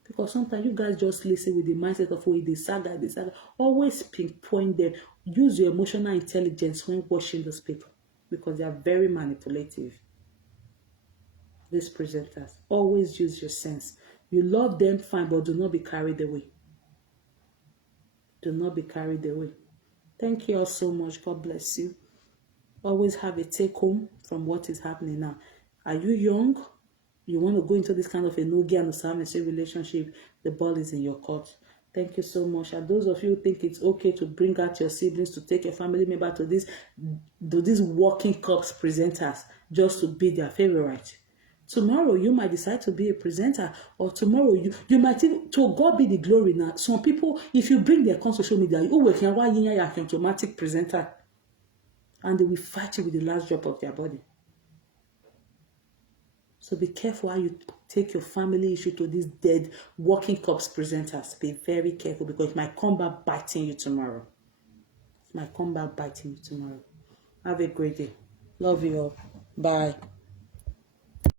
Because sometimes you guys just listen with the mindset of the saga. Always pinpoint them. Use your emotional intelligence when watching those people. Because they are very manipulative. These presenters. Always use your sense. You love them, fine, but do not be carried away. Do not be carried away. Thank you all so much. God bless you. Always have a take home from what is happening now. Are you young? you want to go into this kind of Enogie and Osamese relationship, the ball is in your court. Thank you so much. And those of you who think it's okay to bring out your siblings, to take your family member to these working corps presenters just to be their favorite. Tomorrow you might decide to be a presenter, or tomorrow you might even, to God be the glory. Now some people, if you bring their on social media, you work in automatic presenter, and they will fight you with the last drop of their body. So be careful how you take your family issue to these dead working corps presenters. Be very careful, because it might come back biting you tomorrow. It might come back biting you tomorrow. Have a great day. Love you all. Bye.